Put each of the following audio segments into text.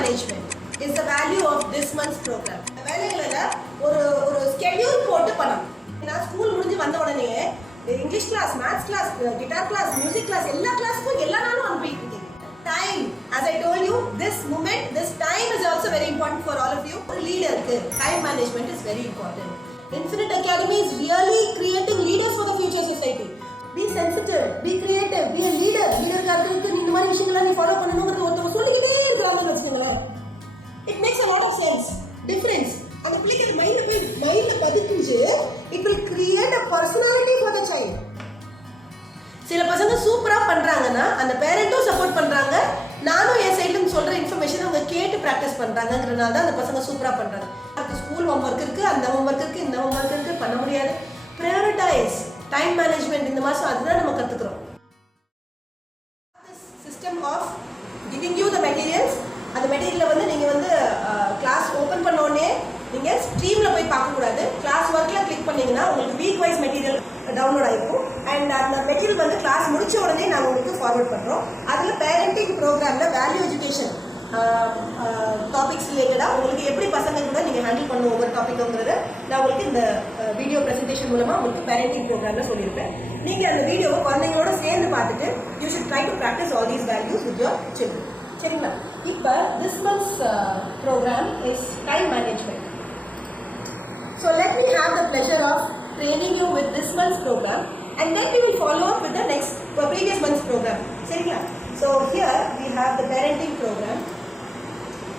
management is the value of this month's program. வேலைகள ஒரு schedule போட்டு பண்ணணும். நான் ஸ்கூல் முடிஞ்சு வந்த உடனே English class, maths class, guitar class, music class எல்லா கிளாஸ்க்கும் எல்லா நாளும் அனுப்பிட்டு இருக்கேன். Time, as I told you, this moment, this time is also very important for all of you. For leader, time management is very important. Infinite Academy is really creating leaders for the future society. Be sensitive, be creative, be a leader. Leader காரங்களுக்கு இந்த மாதிரி விஷயங்களை நீ follow பண்ணணும்ங்கறது ஒருத்தவங்க சொல்லிக்கிட்டே இருக்காங்கன்னு வச்சுக்கோங்களேன். It makes a lot of sense, difference. அந்த பிள்ளைக்கு மைண்ட்ல பதிக்கிஞ்சு it will create a personality for the child. சில பசங்க சூப்பரா பண்றாங்கன்னா அந்த பேரண்ட்டும் சப்போர்ட் பண்றாங்க, நானும் என் சைடுல சொல்ற இன்ஃபர்மேஷன் அவங்க கேட்டு பிராக்டிஸ் பண்றாங்கன்றனால தான் அந்த பசங்க சூப்பரா பண்றாங்க. அது ஸ்கூல் ஹோம்வொர்க் இருக்கு, அந்த ஹோம்வொர்க் இருக்கு, இந்த ஹோம்வொர்க் இருக்கு, பண்ண முடியாது. பிரையாரிட்டைஸ் டைம் மேனேஜ்மெண்ட் இந்த மாசம் அதுதான் நம்ம கத்துக்கிறோம். System of giving you the materials. அந்த மெட்டீரியலை வந்து நீங்க வந்து கிளாஸ் ஓபன் பண்ண உடனே நீங்க ஸ்ட்ரீம்ல போய் பார்க்க கூடாது. கிளாஸ் ஒர்க்ல கிளிக் பண்ணீங்கன்னா உங்களுக்கு வீக் வைஸ் மெட்டீரியல் டவுன்லோட் ஆகிருக்கும். அண்ட் அந்த மெட்டீரியல் வந்து கிளாஸ் முடிச்ச உடனே நாங்கள் உங்களுக்கு ஃபார்வர்ட் பண்ணுறோம். அதில் பேரண்டிங் ப்ரோக்ராமில் வேல்யூ எஜுகேஷன் டாபிக்ஸ் ரிலேட்டடாக உங்களுக்கு எப்படி பசங்க கூட நீங்கள் ஹேண்டில் பண்ணணும் ஒவ்வொரு டாப்பிக்குங்கிறத நான் உங்களுக்கு இந்த வீடியோ ப்ரெசன்டேஷன் மூலமாக உங்களுக்கு பேரண்டிங் ப்ரோக்ராமில் சொல்லியிருப்பேன். நீங்கள் அந்த வீடியோவை குழந்தைங்களோட சேர்ந்து பார்த்துட்டு you should try to practise all these values with your children. சரிங்களா? இப்போ this months programme is time management. So let me have the pleasure of training you with this month's program, and then we will follow up with the previous month's program. Seriously. So here we have the parenting program,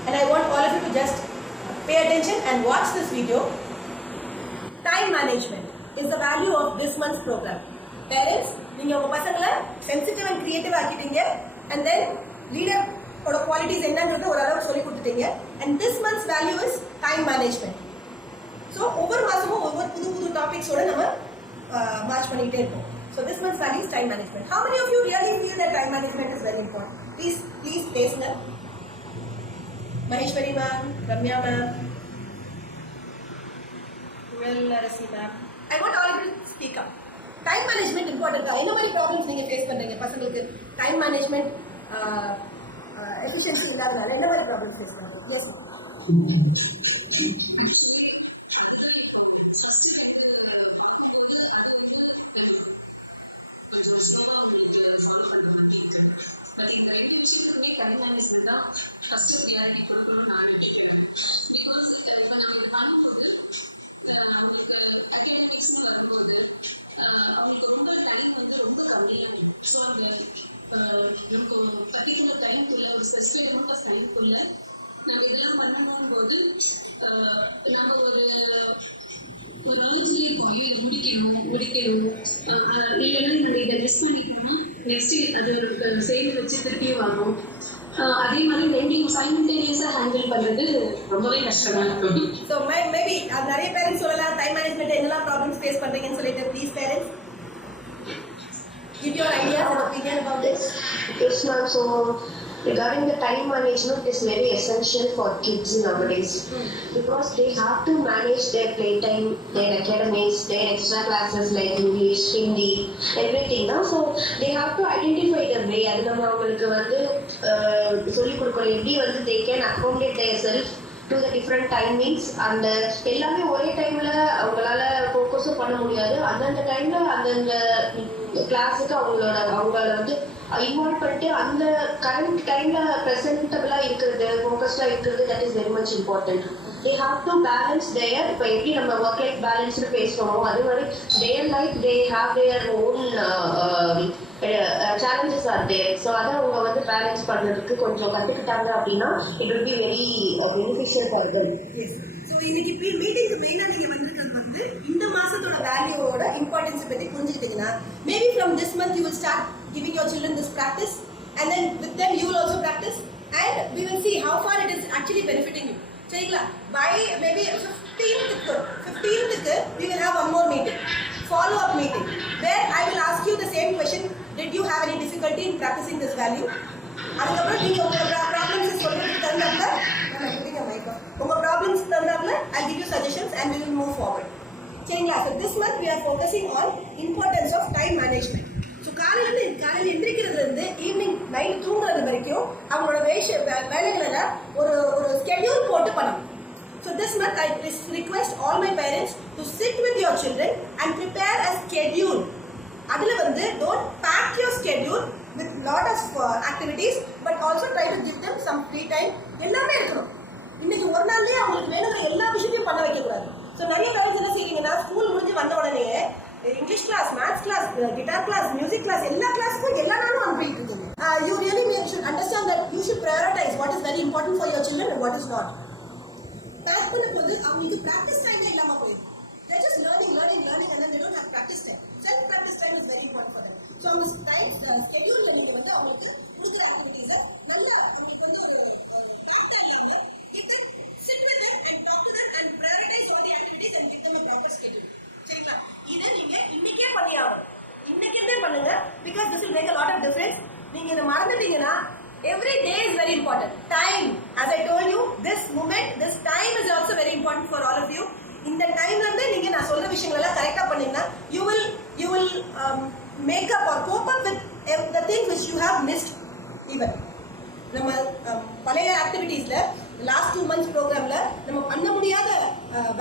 and I want all of you to just pay attention and watch this video. Time management is the value of this month's program. Parents, நீங்க உங்க பசங்களை sensitive and creative ஆக்கிட்டீங்க, and then leader ஓட qualities என்னன்றது ஒரு அளவுக்கு சொல்லி கொடுத்துட்டீங்க, and this month's value is time management. So ஒவ்வொரு மாசமும் ஒவ்வொரு புது டாபிக்ஸோட நம்ம மார்ச் பண்ணிட்டே இருக்கோம். So this month's value is time management. How many of you really feel that time management is very important? Please பேசுங்க. Maheswari ma'am, Ramya ma'am, Vellarasi ma'am, I want all of you to speak up. Time management important. என்ன மாதிரி problems நீங்க face பண்றீங்க பசங்களுக்கு? Time management efficiency இல்லாதனால என்ன மாதிரி problems face பண்றீங்க? Yes. நமக்கு பர்டிகுலர் டைம்குள்ள ஒரு ஸ்பெசிஃபிக் அமௌண்ட் ஆஃப் டைம்குள்ள நம்ம இதெல்லாம் பண்ணணும் போது நம்ம ஒரு ரேஞ்சிலே இருக்கும். ஐயோ முடிக்கணும் இல்லைன்னா நம்ம இதை மிஸ் பண்ணிட்டோம்னா நெக்ஸ்ட் அது ஒரு செயல் வச்சு திருப்பியும் வாங்கும். அதே மாதிரி ரெண்டையும் சைமல்டேனியஸாக ஹேண்டில் பண்ணுறது ரொம்பவே கஷ்டமாக இருக்கும். ஸோ மேபி நிறைய பேரண்ட்ஸ் சொல்லலாம் டைம் மேனேஜ்மெண்ட் என்னெல்லாம் ப்ராப்ளம்ஸ் ஃபேஸ் பண்ணுறீங்கன்னு சொல்லிட்டு please parents give your ideas and opinion about this. Yes ma'am, so regarding the time management is very essential for kids nowadays because they have to manage their playtime, their academics, their extra classes like English, Hindi, everything now. So they have to identify the way அது நம்ம அவங்களுக்கு வந்து சொல்லி கொடுக்கணும் எப்படி வந்து they can accommodate themselves to the different timings. அந்த எல்லாமே ஒரே டைம்ல அவங்களால ஃபோக்கஸும் பண்ண முடியாது. அந்தந்த டைம்ல அந்தந்த கிளாஸுக்கு அவங்கள வந்து இன்வால்வ் பண்ணிட்டு அந்த கரண்ட் டைம்ல ப்ரெசென்டபிளா இருக்கிறது, ஃபோக்கஸ்டா இருக்கிறது, that is very much important. they have to balance their இப்போ எப்படி நம்ம ஒர்க் லைஃப் பேலன்ஸ்னு பேசுறோமோ அது மாதிரி their life they have their own challenges are there. So அதை அவங்க வந்து பேலன்ஸ் பண்ணுறதுக்கு கொஞ்சம் கற்றுக்கிட்டாங்க அப்படின்னா it will be very beneficial for them. So இன்னைக்கு மீட்டிங்க்கு மெயினாக நீங்கள் வந்திருக்கிறது வந்து இந்த மாதத்தோட வேல்யூவோட இம்பார்ட்டன்ஸை பற்றி புரிஞ்சுக்கிட்டீங்கன்னா maybe from this month you will start giving your children this practice and then with them you will also practice and we will see how far it is actually benefiting you. சரிங்களா? By maybe 15th we will have one more meeting, follow up meeting where I will ask you the same question, did you have any difficulty in practicing this value? அதுக்கப்புறம் நீங்கள் உங்கள் problems சொல்கிறதுக்கு தந்தாப்புல உங்கள் problems தந்தாப்புல I'll give you suggestions and we will move forward. சரிங்களா? So this month we are focusing on importance of time management. So காலையில் எந்திரிக்கிறதுலேருந்து evening night தூங்குறது வரைக்கும் அவங்களோட வேலைகளை ஒரு So this month I request all my parents to sit with your children and prepare a schedule. Adula vandu don't pack your schedule with lot of activities, but also try to give them some free time. எல்லாமே இருக்கணும். இன்னைக்கு ஒரு நாள்லயே அவங்களுக்கு வேணுங்கிற எல்லா விஷயத்தையும் பண்ண வைக்க கூடாது. So நிறைய பேரண்ட்ஸ் என்ன செய்றீங்கன்னா ஸ்கூல் முடிஞ்சு வந்த உடனே English class, maths class, guitar class, music class எல்லா கிளாஸ்க்கும் எல்லா நாளும் அனுப்பிட்டு இருக்கீங்க. You really should understand that you should prioritize what is very important for your children and what is not. Pack பண்ணும்போது அவங்களுக்கு ப்ராக்டிஸ் டைமே இல்லாம போயிடும். They are just learning and then they don't have practice time. Self practice time is very important for them. So on this time schedule நீங்க வந்து அவங்களுக்கு கொடுக்குற ஆக்டிவிட்டீஸை நல்லா உங்களுக்கு வந்து ஒரு பேக் டைம்ல get them, sit with them and talk to them and prioritize all the activities and give them a practice schedule. சரிங்களா? இதை நீங்க இன்னைக்கே பண்ணியாகணும். இன்னைக்கே பண்ணுங்க because this will make a lot of difference. நீங்க இதை மறந்துட்டீங்கன்னா every day is very important. Time, as I told you, this moment, this time is also very important for all of you. இந்த டைம்ல இருந்து நீங்க நான் சொல்ற விஷயங்கள் எல்லாம் கரெக்ட்டா பண்ணீங்கன்னா you will make up or cope up with the things which you have missed even. நம்ம பழைய ஆக்டிவிட்டீஸ்ல லாஸ்ட் 2 months ப்ரோக்ராம்ல நம்ம பண்ண முடியாத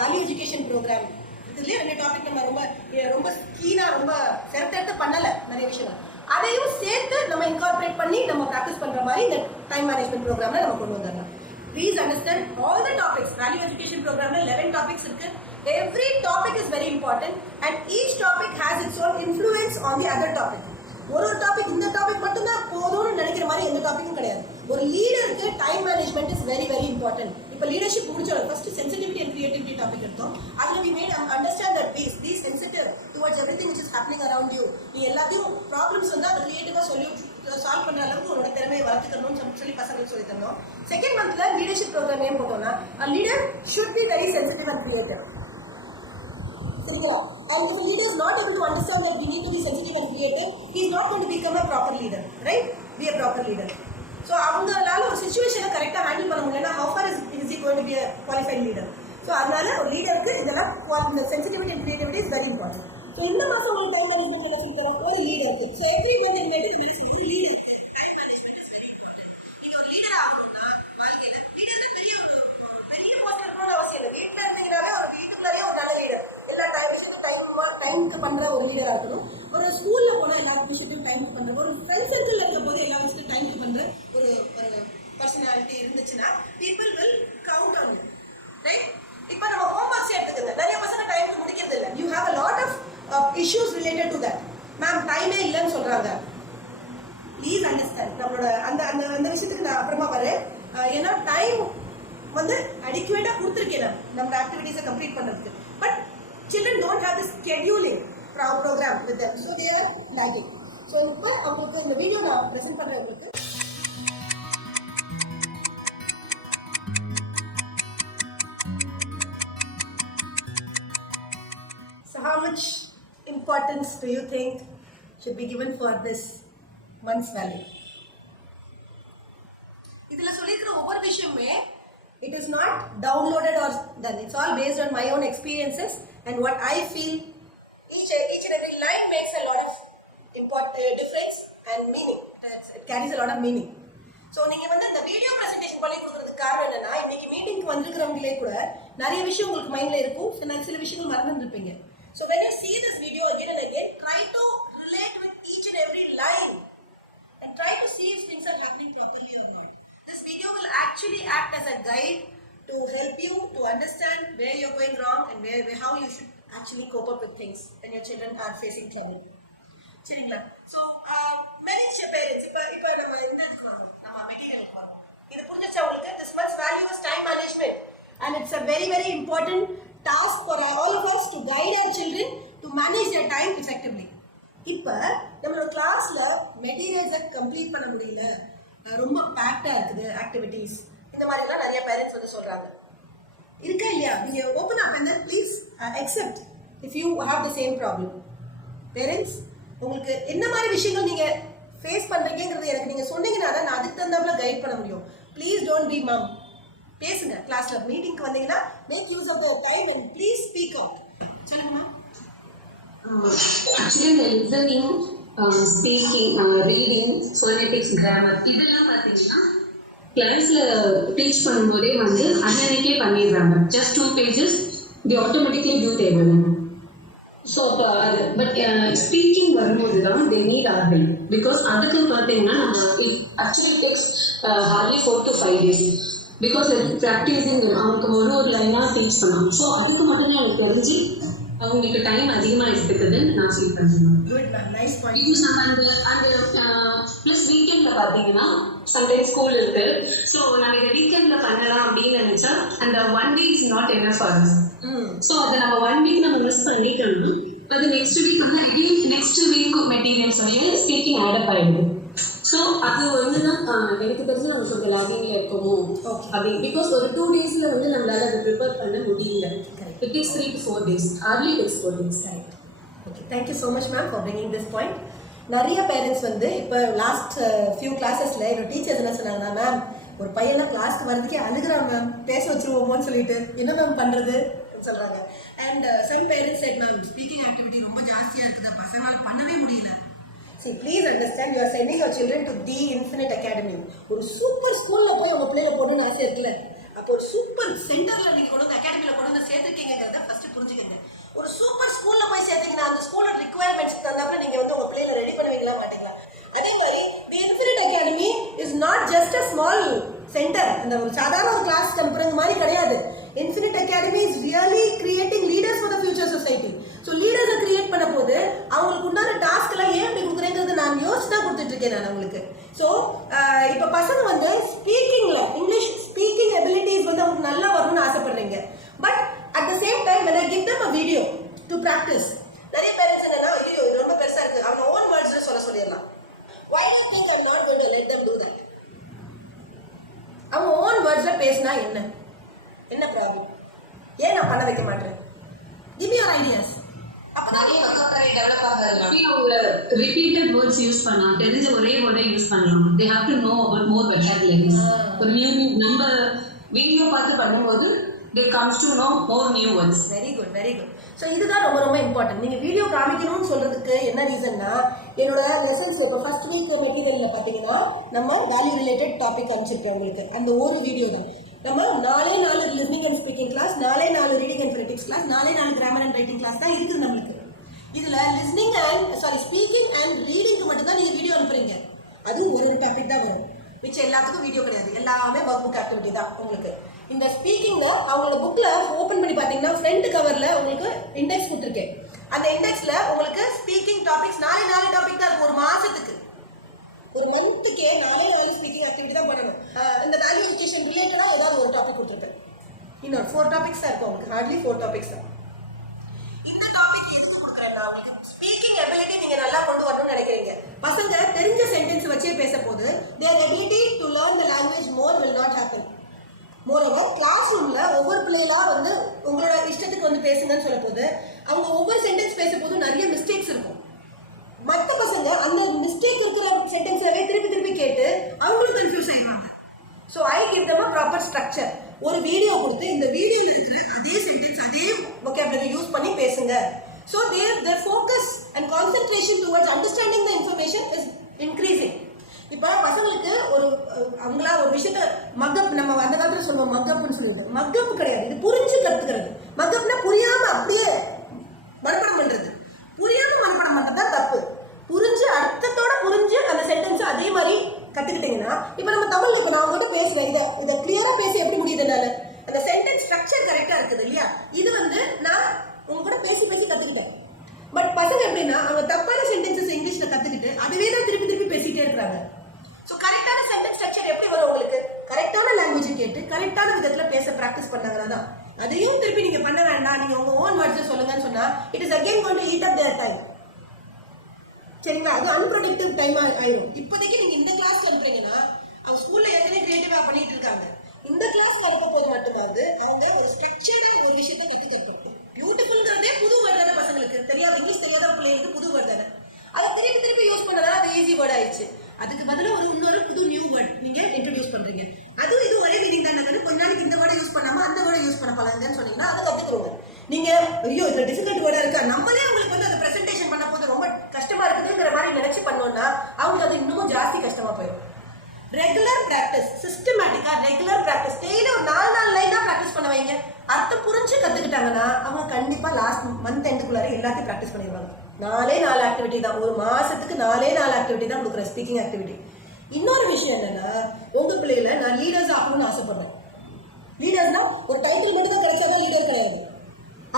வேல்யூ எஜுகேஷன் ப்ரோக்ராம் இதுலயே ரெண்டு டாபிக் நம்ம ரொம்ப கீனா ரொம்ப செரட்டெடுத்து பண்ணல நிறைய விஷயம். அதையும் சேர்த்து நம்ம இன்கார்பரேட் பண்ணி நம்ம ப்ராக்டிஸ் பண்ற மாதிரி இந்த டைம் மேனேஜ்மெண்ட் ப்ரோக்ராம்ல நம்ம கொண்டு வந்துடலாம். Please understand all the topics. Value education program 11 topics இருக்கு. Every topic is very important and each topic has its own influence on the other topic. ஒரு டாபிக் இந்த டாபிக் மட்டும் தான் போதும்னு நினைக்கிற மாதிரி எந்த டாபிக்கும் கிடையாது. ஒரு லீடருக்கு time management is very very important. இப்போ லீடர்ஷிப் முடிச்சோம் first sensitivity and creativity topic எடுத்தோம். அதில் we made understand that be sensitive towards everything which is happening around you. நீ எல்லாத்தையும் ப்ராப்ளம்ஸ் வந்து அதை கிரியேட்டிவாக சால்வ் பண்ற அளவுக்கு உங்களோட திறமையை வளர்த்துக்கணும்னு சொல்லி பசங்களுக்கு சொல்லி தந்தோம். செகண்ட் மந்த்ல லீடர்ஷிப் ப்ரோக்ராம் ஏன் போட்டோம்னா leader should be very sensitive and creative. சரிங்களா? And if a leader is not able to understand that we need to be sensitive and creative, he is not going to become a proper leader, right? Be a proper leader. So அவங்களால ஒரு சிச்சுவேஷனை கரெக்டாக handle பண்ண முடியலன்னா how far is he going to be a qualified leader? So அதனால ஒரு லீடருக்கு இதெல்லாம் இந்த sensitivity and creativity is very important. So இந்த மாதம் உங்களுக்கு டைம் மேனேஜ்மெண்ட் என்ன சொல்லி தரோம்? ஒரு லீடருக்கு. ஸோ எவ்ரி மந்த் இந்த லீடருக்கு time management is very important. நீங்கள் ஒரு லீடர் ஆகணும்னா வாழ்க்கையில் லீடர் பெரிய போஸ்ட் இருக்கணும்னு அவசியம் இல்லை. வீட்டில் இருந்தீங்கன்னாவே ஒரு வீட்டுக்குள்ளாரே ஒரு நல்ல லீடர். எல்லா டைமுக்கு பண்ற ஒரு லீடரா இருக்கணும். ஒரு ஸ்கூல்ல போனா எல்லா விஷயத்தையும் டைமுக்கு பண்ற ஒரு ஃப்ரெண்ட் சர்க்கிள் இருக்க போது எல்லா விஷயத்தையும் டைமுக்கு பண்ற ஒரு பர்சனாலிட்டி இருந்துச்சுன்னா people will count on you, right? இப்போ நம்ம ஹோம் ஒர்க்ஸ் எடுத்துக்கங்க. நிறைய பசங்க டைமுக்கு முடிக்கிறது இல்லை. You have a lot of issues related to that. Ma'am டைமே இல்லைன்னு சொல்றாங்க. Please understand. நம்மளோட அந்த அந்த அந்த விஷயத்துக்கு நான் அப்புறமா வரேன். ஏன்னா டைம் வந்து அடிக்குவேட்டா கொடுத்துருக்கேன் நம்ம ஆக்டிவிட்டீஸை கம்ப்ளீட் பண்றதுக்கு. But children don't have the scheduling program with them, so they are lagging. So இப்போ அவங்களுக்கு இந்த வீடியோ நான் ப்ரெசென்ட் பண்றேன் உங்களுக்கு. So how much importance do you think should be given for this month's value? இதுல சொல்லிருக்கிற ஒவ்வொரு விஷயமே it is not downloaded or done. It's all based on my own experiences and what I feel. Each and every line makes a lot of difference and meaning. It carries a lot of meaning. So நீங்க வந்து இந்த video presentation பண்ணி கொடுக்கிறதுக்கு காரணம் என்னன்னா இன்னைக்கு மீட்டிங்க்கு வந்திருக்கிறவங்களே கூட நிறைய விஷயம் உங்களுக்கு மைண்ட்ல இருக்கும். சில விஷயங்கள் மறந்துருப்பீங்க. So when you see this video again and again, try to relate with each and every line and try to see if things are happening properly or not. This video will actually act as a guide to help you to understand where you're going wrong and how you should actually cope up with things when your children are facing trouble. சரிங்களா? So many parents இப்போ நம்ம இந்த நம்ம மெட்டீரியலுக்கு வரோம். இது புரிஞ்சிச்சா உங்களுக்கு? This much value is time management and it's a very very important task for all of us to guide our children to manage their time effectively. இப்போ நம்மளோட கிளாஸ்ல மெட்டீரியல்ஸை கம்ப்ளீட் பண்ண முடியல, ரொம்ப பேக்டா இருக்குது ஆக்டிவிட்டீஸ், இந்த மாதிரி எல்லாம் நிறைய பேரண்ட்ஸ் வந்து சொல்றாங்க. இருக்கா இல்லையா? நீங்க open up and then please accept if you have the same problem. Parents உங்களுக்கு என்ன மாதிரி விஷயங்கள் நீங்க ஃபேஸ் பண்றீங்கங்கிறது எனக்கு நீங்க சொன்னீங்கன்னா தான் நான் அதுக்கு தகுந்தாப்புல கைட் பண்ண முடியும். Please don't be mum. பேசுங்க. கிளாஸ்ல மீட்டிங்க்கு வந்தீங்கன்னா make use of the time and please speak out. சொல்லுங்கம்மா. Actually the listening, speaking, reading, phonetics, grammar இதெல்லாம் பார்த்தீங்கன்னா கிளாஸ்ல டீச் பண்ணும்போதே வந்து அன்னன்னைக்கே பண்ணிடுறாங்க. Just 2 pages they automatically do their own. So அப்போ அது பட் ஸ்பீக்கிங் வரும்போது தான் they need our help. Because அதுக்கு பார்த்தீங்கன்னா நம்ம actually takes hardly 4 to 5 days. Because practising அவங்களுக்கு ஒரு லைனாக டீச் பண்ணலாம். ஸோ அதுக்கு மட்டும்தான் எனக்கு தெரிஞ்சு அவங்களுக்கு டைம் அதிகமாக எடுத்துக்குதுன்னு நான் ஃபீல் பண்ணுறேன். Good ma'am, nice point. இது நம்ம அந்த ப்ளஸ் வீக்கெண்டில் பார்த்தீங்கன்னா சம்டைம்ஸ் ஸ்கூல் இருக்கு. ஸோ நம்ம இதை வீக்கெண்டில் பண்ணலாம் அப்படின்னு நினச்சா அந்த 1 week இஸ் நாட் என்ன ஃபார் அஸ். ஸோ அதை நம்ம 1 week நம்ம மிஸ் பண்ணிக்கணும். அது நெக்ஸ்ட் வீக் வந்து again next week materials speaking adapt ஆகிடுது. ஸோ அது வந்து தான் எனக்கு தெரிஞ்சு நம்ம கொஞ்சம் லாகிங்கில் இருக்கோமோ அப்படி. பிகாஸ் ஒரு 2 daysல வந்து நம்மளால அதை ப்ரிப்பேர் பண்ண முடியல. It takes 3 to 4 days. Hardly takes 4 days. Okay, thank you so much ma'am for bringing this point. நிறைய பேரண்ட்ஸ் வந்து இப்போ லாஸ்ட் ஃபியூ கிளாஸஸில் என்னோட டீச்சர்ஸ் என்ன சொன்னாங்கன்னா, மேம் ஒரு பையன்லாம் கிளாஸ்க்கு வரதுக்கே அழுகிறான் மேம், பேச வச்சுருவோமோன்னு சொல்லிட்டு என்ன மேம் பண்ணுறது சொல்கிறாங்க. And some parents said ma'am speaking activity ரொம்ப ஜாஸ்தியாக இருக்குது, பசங்களால் பண்ணவே முடியல. See, please understand, you are sending your children to the Infinite Academy. ஒரு சூப்பர் ஸ்கூலில் போய் அவங்க பிள்ளைகளை போடணும்னு ஆசை இருக்குல்ல, அப்போ ஒரு சூப்பர் சென்டரில் நீங்கள் கொண்டு வந்து அகாடமியில் கொண்டு வந்து சேர்த்துருக்கீங்கிறத ஃபஸ்ட்டு புரிஞ்சுக்கங்க. ஒரு சூப்பர் ஸ்கூலில் போய் சேர்த்தீங்கன்னா அந்த ஸ்கூலோட ரிக்குவயர்மெண்ட்ஸ்க்கு தந்தாப்புல நீங்கள் வந்து உங்கள் பிள்ளைகளை ரெடி பண்ணுவீங்களா மாட்டீங்களா? அதே மாதிரி the infinite academy is not just a small centre. அந்த ஒரு சாதாரண ஒரு கிளாஸ் அனுப்புறது மாதிரி கிடையாது. Infinite academy is really creating leaders for the future society. So லீடர்ஸை கிரியேட் பண்ண போது அவங்களுக்கு உண்டான டாஸ்க் எல்லாம் ஏன் அப்படி கொடுக்குறேங்கிறது நான் யோசிச்சு தான் கொடுத்துட்டு இருக்கேன் நான் அவங்களுக்கு. ஸோ இப்போ பசங்க வந்து ஸ்பீக்கிங்கில் இங்கிலீஷ் ஸ்பீக்கிங் எபிலிட்டிஸ் வந்து அவங்களுக்கு நல்லா வரணும்னு ஆசைப்படுறீங்க. But at the same time when I give them a video to practice, நிறைய பேரண்ட்ஸ் என்னன்னா, ஐயோ இது ரொம்ப பெருசா இருக்கு, அவங்க ஓன் வேர்ட்ஸ்ல சொல்லிடலாம். Why do you think I'm not going to let them do that? அவங்க ஓன் வேர்ட்ஸ்ல பேசினா என்ன ப்ராப்ளம்? ஏன் நான் பண்ண வைக்க மாட்டேன்? Give me your ideas. அப்பதான் நீங்க டெவலப் ஆகுறீங்க. அவங்க ரிப்பீட்டட் வேர்ட்ஸ் யூஸ் பண்ணலாம், தெரிஞ்ச ஒரே வேர்டை யூஸ் பண்ணலாம். they have to know about more vocabularies. ஒரு நியூ நம்ம வீடியோ பார்த்து பண்ணும்போது they comes to know more new words. Very good, very good. So இதுதான் ரொம்ப ரொம்ப இம்பார்ட்டன்ட். நீங்கள் வீடியோ காமிக்கணும்னு சொல்கிறதுக்கு என்ன ரீசன்னா, என்னோட லெசன்ஸ் இப்போ ஃபர்ஸ்ட் வீக் மெட்டீரியலில் பார்த்தீங்கன்னா நம்ம வேல்யூ ரிலேட்டட் டாபிக் அனுப்பிச்சிருக்கேன் உங்களுக்கு. அந்த ஒரு வீடியோ தான் நம்ம 4 listening and speaking class, 4 reading and phonics class, 4 grammar and writing class தான் இருக்குது நம்மளுக்கு. இதில் லிஸ்னிங் அண்ட் ஸ்பீக்கிங் அண்ட் ரீடிங்க்கு மட்டும்தான் நீங்கள் வீடியோ அனுப்புறீங்க. அதுவும் ஒரு டாபிக் தான் வரும். மிச்சம் எல்லாத்துக்கும் வீடியோ கிடையாது, எல்லாமே ஒர்க் புக் ஆக்டிவிட்டி தான் உங்களுக்கு. இந்த ஸ்பீக்கிங்கில் அவங்களோட புக்கில் ஓப்பன் பண்ணி பார்த்தீங்கன்னா ஃப்ரண்ட் கவரில் உங்களுக்கு இண்டெக்ஸ் கொடுத்துருக்கேன். அந்த இண்டெக்ஸில் உங்களுக்கு ஸ்பீக்கிங் டாபிக்ஸ் 4 டாபிக் தான் இருக்கும். ஒரு மாதத்துக்கு, ஒரு மந்த்துக்கே 4 ஸ்பீக்கிங் ஆக்டிவிட்டி தான் பண்ணணும். இந்த வேல்யூ எஜுகேஷன் ரிலேட்டடாக ஏதாவது ஒரு டாபிக் கொடுத்துருப்பேன். இன்னொரு 4 டாபிக்ஸ் தான் இருக்கும் உங்களுக்கு, ஹார்ட்லி 4 டாபிக்ஸ் தான். இந்த டாபிக் எதுக்கு கொடுக்குறேன்னா, உங்களுக்கு ஸ்பீக்கிங் எபிலிட்டி நீங்கள் நல்லா கொண்டு வரணும்னு நினைக்கிறீங்க. பசங்க தெரிஞ்ச சென்டென்ஸ் வச்சே பேச போது their ability to learn the language more will not happen. Moreover கிளாஸ் ரூமில் ஒவ்வொரு பிள்ளைகளாக வந்து உங்களோட இஷ்டத்துக்கு வந்து பேசுங்கன்னு சொல்ல போது அவங்க ஒவ்வொரு சென்டென்ஸ் பேச போது நிறைய மிஸ்டேக்ஸ் இருக்கும். மற்ற பசங்க அந்த மிஸ்டேக் இருக்கிற சென்டென்ஸாவே திருப்பி கேட்டு அவங்களும் கன்ஃபியூஸ் ஆகிடுவாங்க. So I give them a proper structure. ஒரு வீடியோ கொடுத்து இந்த வீடியோவில் இருக்கிற அதே சென்டென்ஸ் அதே vocabulary யூஸ் பண்ணி பேசுங்க. So their focus and concentration towards understanding the information is increasing. இப்போ பசங்களுக்கு ஒரு அவங்களா ஒரு விஷயத்த மக்கப், நம்ம அந்த காலத்தில் சொல்லுவோம் மக்கப்னு சொல்லிட்டு, மக்கப் கிடையாது, இது புரிஞ்சு கற்றுக்கிறது. மக்கப்னா புரியாமல் அப்படியே மனப்பாடம் பண்ணுறது. புரியாமல் மனப்பாடம் பண்ணுறது தான் தப்பு. புரிஞ்சு அர்த்தத்தோட புரிஞ்சு அந்த சென்டென்ஸை அதே மாதிரி கற்றுக்கிட்டிங்கன்னா, இப்போ நம்ம தமிழ் இப்போ நான் அவங்ககிட்ட பேசுகிறேன், இதை கிளியராக பேசி எப்படி முடியுது என்னால், அந்த சென்டென்ஸ் ஸ்ட்ரக்சர் கரெக்டாக இருக்குது இல்லையா? இது வந்து நான் உங்க கூட பேசி கற்றுக்கிட்டேன். பட் பசங்க எப்படின்னா அவங்க தப்பான சென்டென்சஸ் இங்கிலீஷில் கற்றுக்கிட்டு அதுவே தான் திருப்பி பேசிகிட்டே இருக்கிறாங்க. ஸோ கரெக்டான சென்டென்ஸ் ஸ்ட்ரக்சர் எப்படி வரும் உங்களுக்கு? கரெக்டான லாங்குவேஜ் கேட்டு கரெக்டான விதத்தில் பேச ப்ராக்டிஸ் பண்ணாங்கன்னா தான். அதையும் திருப்பி நீங்கள் பண்ண வேண்டாம், நீங்கள் உங்கள் ஓன் வேர்ட்ஸை சொல்லுங்கன்னு சொன்னால் it is again going to eat up their time. சரிங்களா? அது அன்ப்ரொடக்டிவ் டைமாக ஆயிடும். இப்போதைக்கு நீங்கள் இந்த கிளாஸ்க்கு அனுப்புறீங்கன்னா அவங்க ஸ்கூலில் ஏற்கனவே கிரியேட்டிவாக பண்ணிட்டு இருக்காங்க. இந்த கிளாஸ்க்கு அனுப்ப போது மட்டுமாவது அவங்க ஒரு ஸ்ட்ரக்சர்டாக ஒரு விஷயத்தை கற்றுக்கிறோம். பியூட்டிஃபுல்ங்கிறதே புது வேர்டு தானே பசங்களுக்கு தெரியாது, இங்கிலீஷ் தெரியாத பிள்ளைங்களுக்கு புது வேர்டு தானே. அதை திருப்பி யூஸ் பண்ணதால அது ஈஸி வேர்ட் ஆயிடுச்சு. அதுக்கு பதிலாக இன்னொரு புது நியூ வேர்ட் நீங்கள் இன்ட்ரடியூஸ் பண்ணுறீங்க. அதுவும் இது ஒரே மீனிங் தானே. கொஞ்ச நாளைக்கு இந்த வேர்டை யூஸ் பண்ணாமல் அந்த வேர்டை யூஸ் பண்ண பழகுங்கன்னு சொன்னீங்கன்னா அதை கற்றுக்குறோங்க. நீங்கள் ஐயோ இதில் டிஃபிகல்ட் வேர்டாக இருக்கா, நம்மளே அவங்களுக்கு வந்து அதை ப்ரெசென்டேஷன் பண்ண போது ரொம்ப கஷ்டமாக இருக்குதுங்கிற மாதிரி நினச்சி பண்ணோன்னா அவங்களுக்கு அது இன்னமும் ஜாஸ்தி கஷ்டமாக போயிடும். ரெகுலர் ப்ராக்டிஸ், சிஸ்டமேட்டிக்கா ரெகுலர் ப்ராக்டிஸ், டெய்லி ஒரு 4 லைனா ப்ராக்டிஸ் பண்ண வைங்க. அர்த்தம் புரிஞ்சு கத்துக்கிட்டாங்கன்னா அவங்க கண்டிப்பா லாஸ்ட் மந்த் எண்டுக்குள்ளார எல்லாத்தையும் ப்ராக்டிஸ் பண்ணிடுவாங்க. 4 ஆக்டிவிட்டி தான், ஒரு மாசத்துக்கு 4 ஆக்டிவிட்டி தான் கொடுக்குறேன், ஸ்பீக்கிங் ஆக்டிவிட்டி. இன்னொரு விஷயம் என்னன்னா, உங்க பிள்ளைகளை நான் லீடர்ஸ் ஆகணும்னு ஆசைப்படுறேன். லீடர்ஸ்னா ஒரு டைட்டில் மட்டும் தான் கிடைச்சாதான் லீடர் கிடையாது.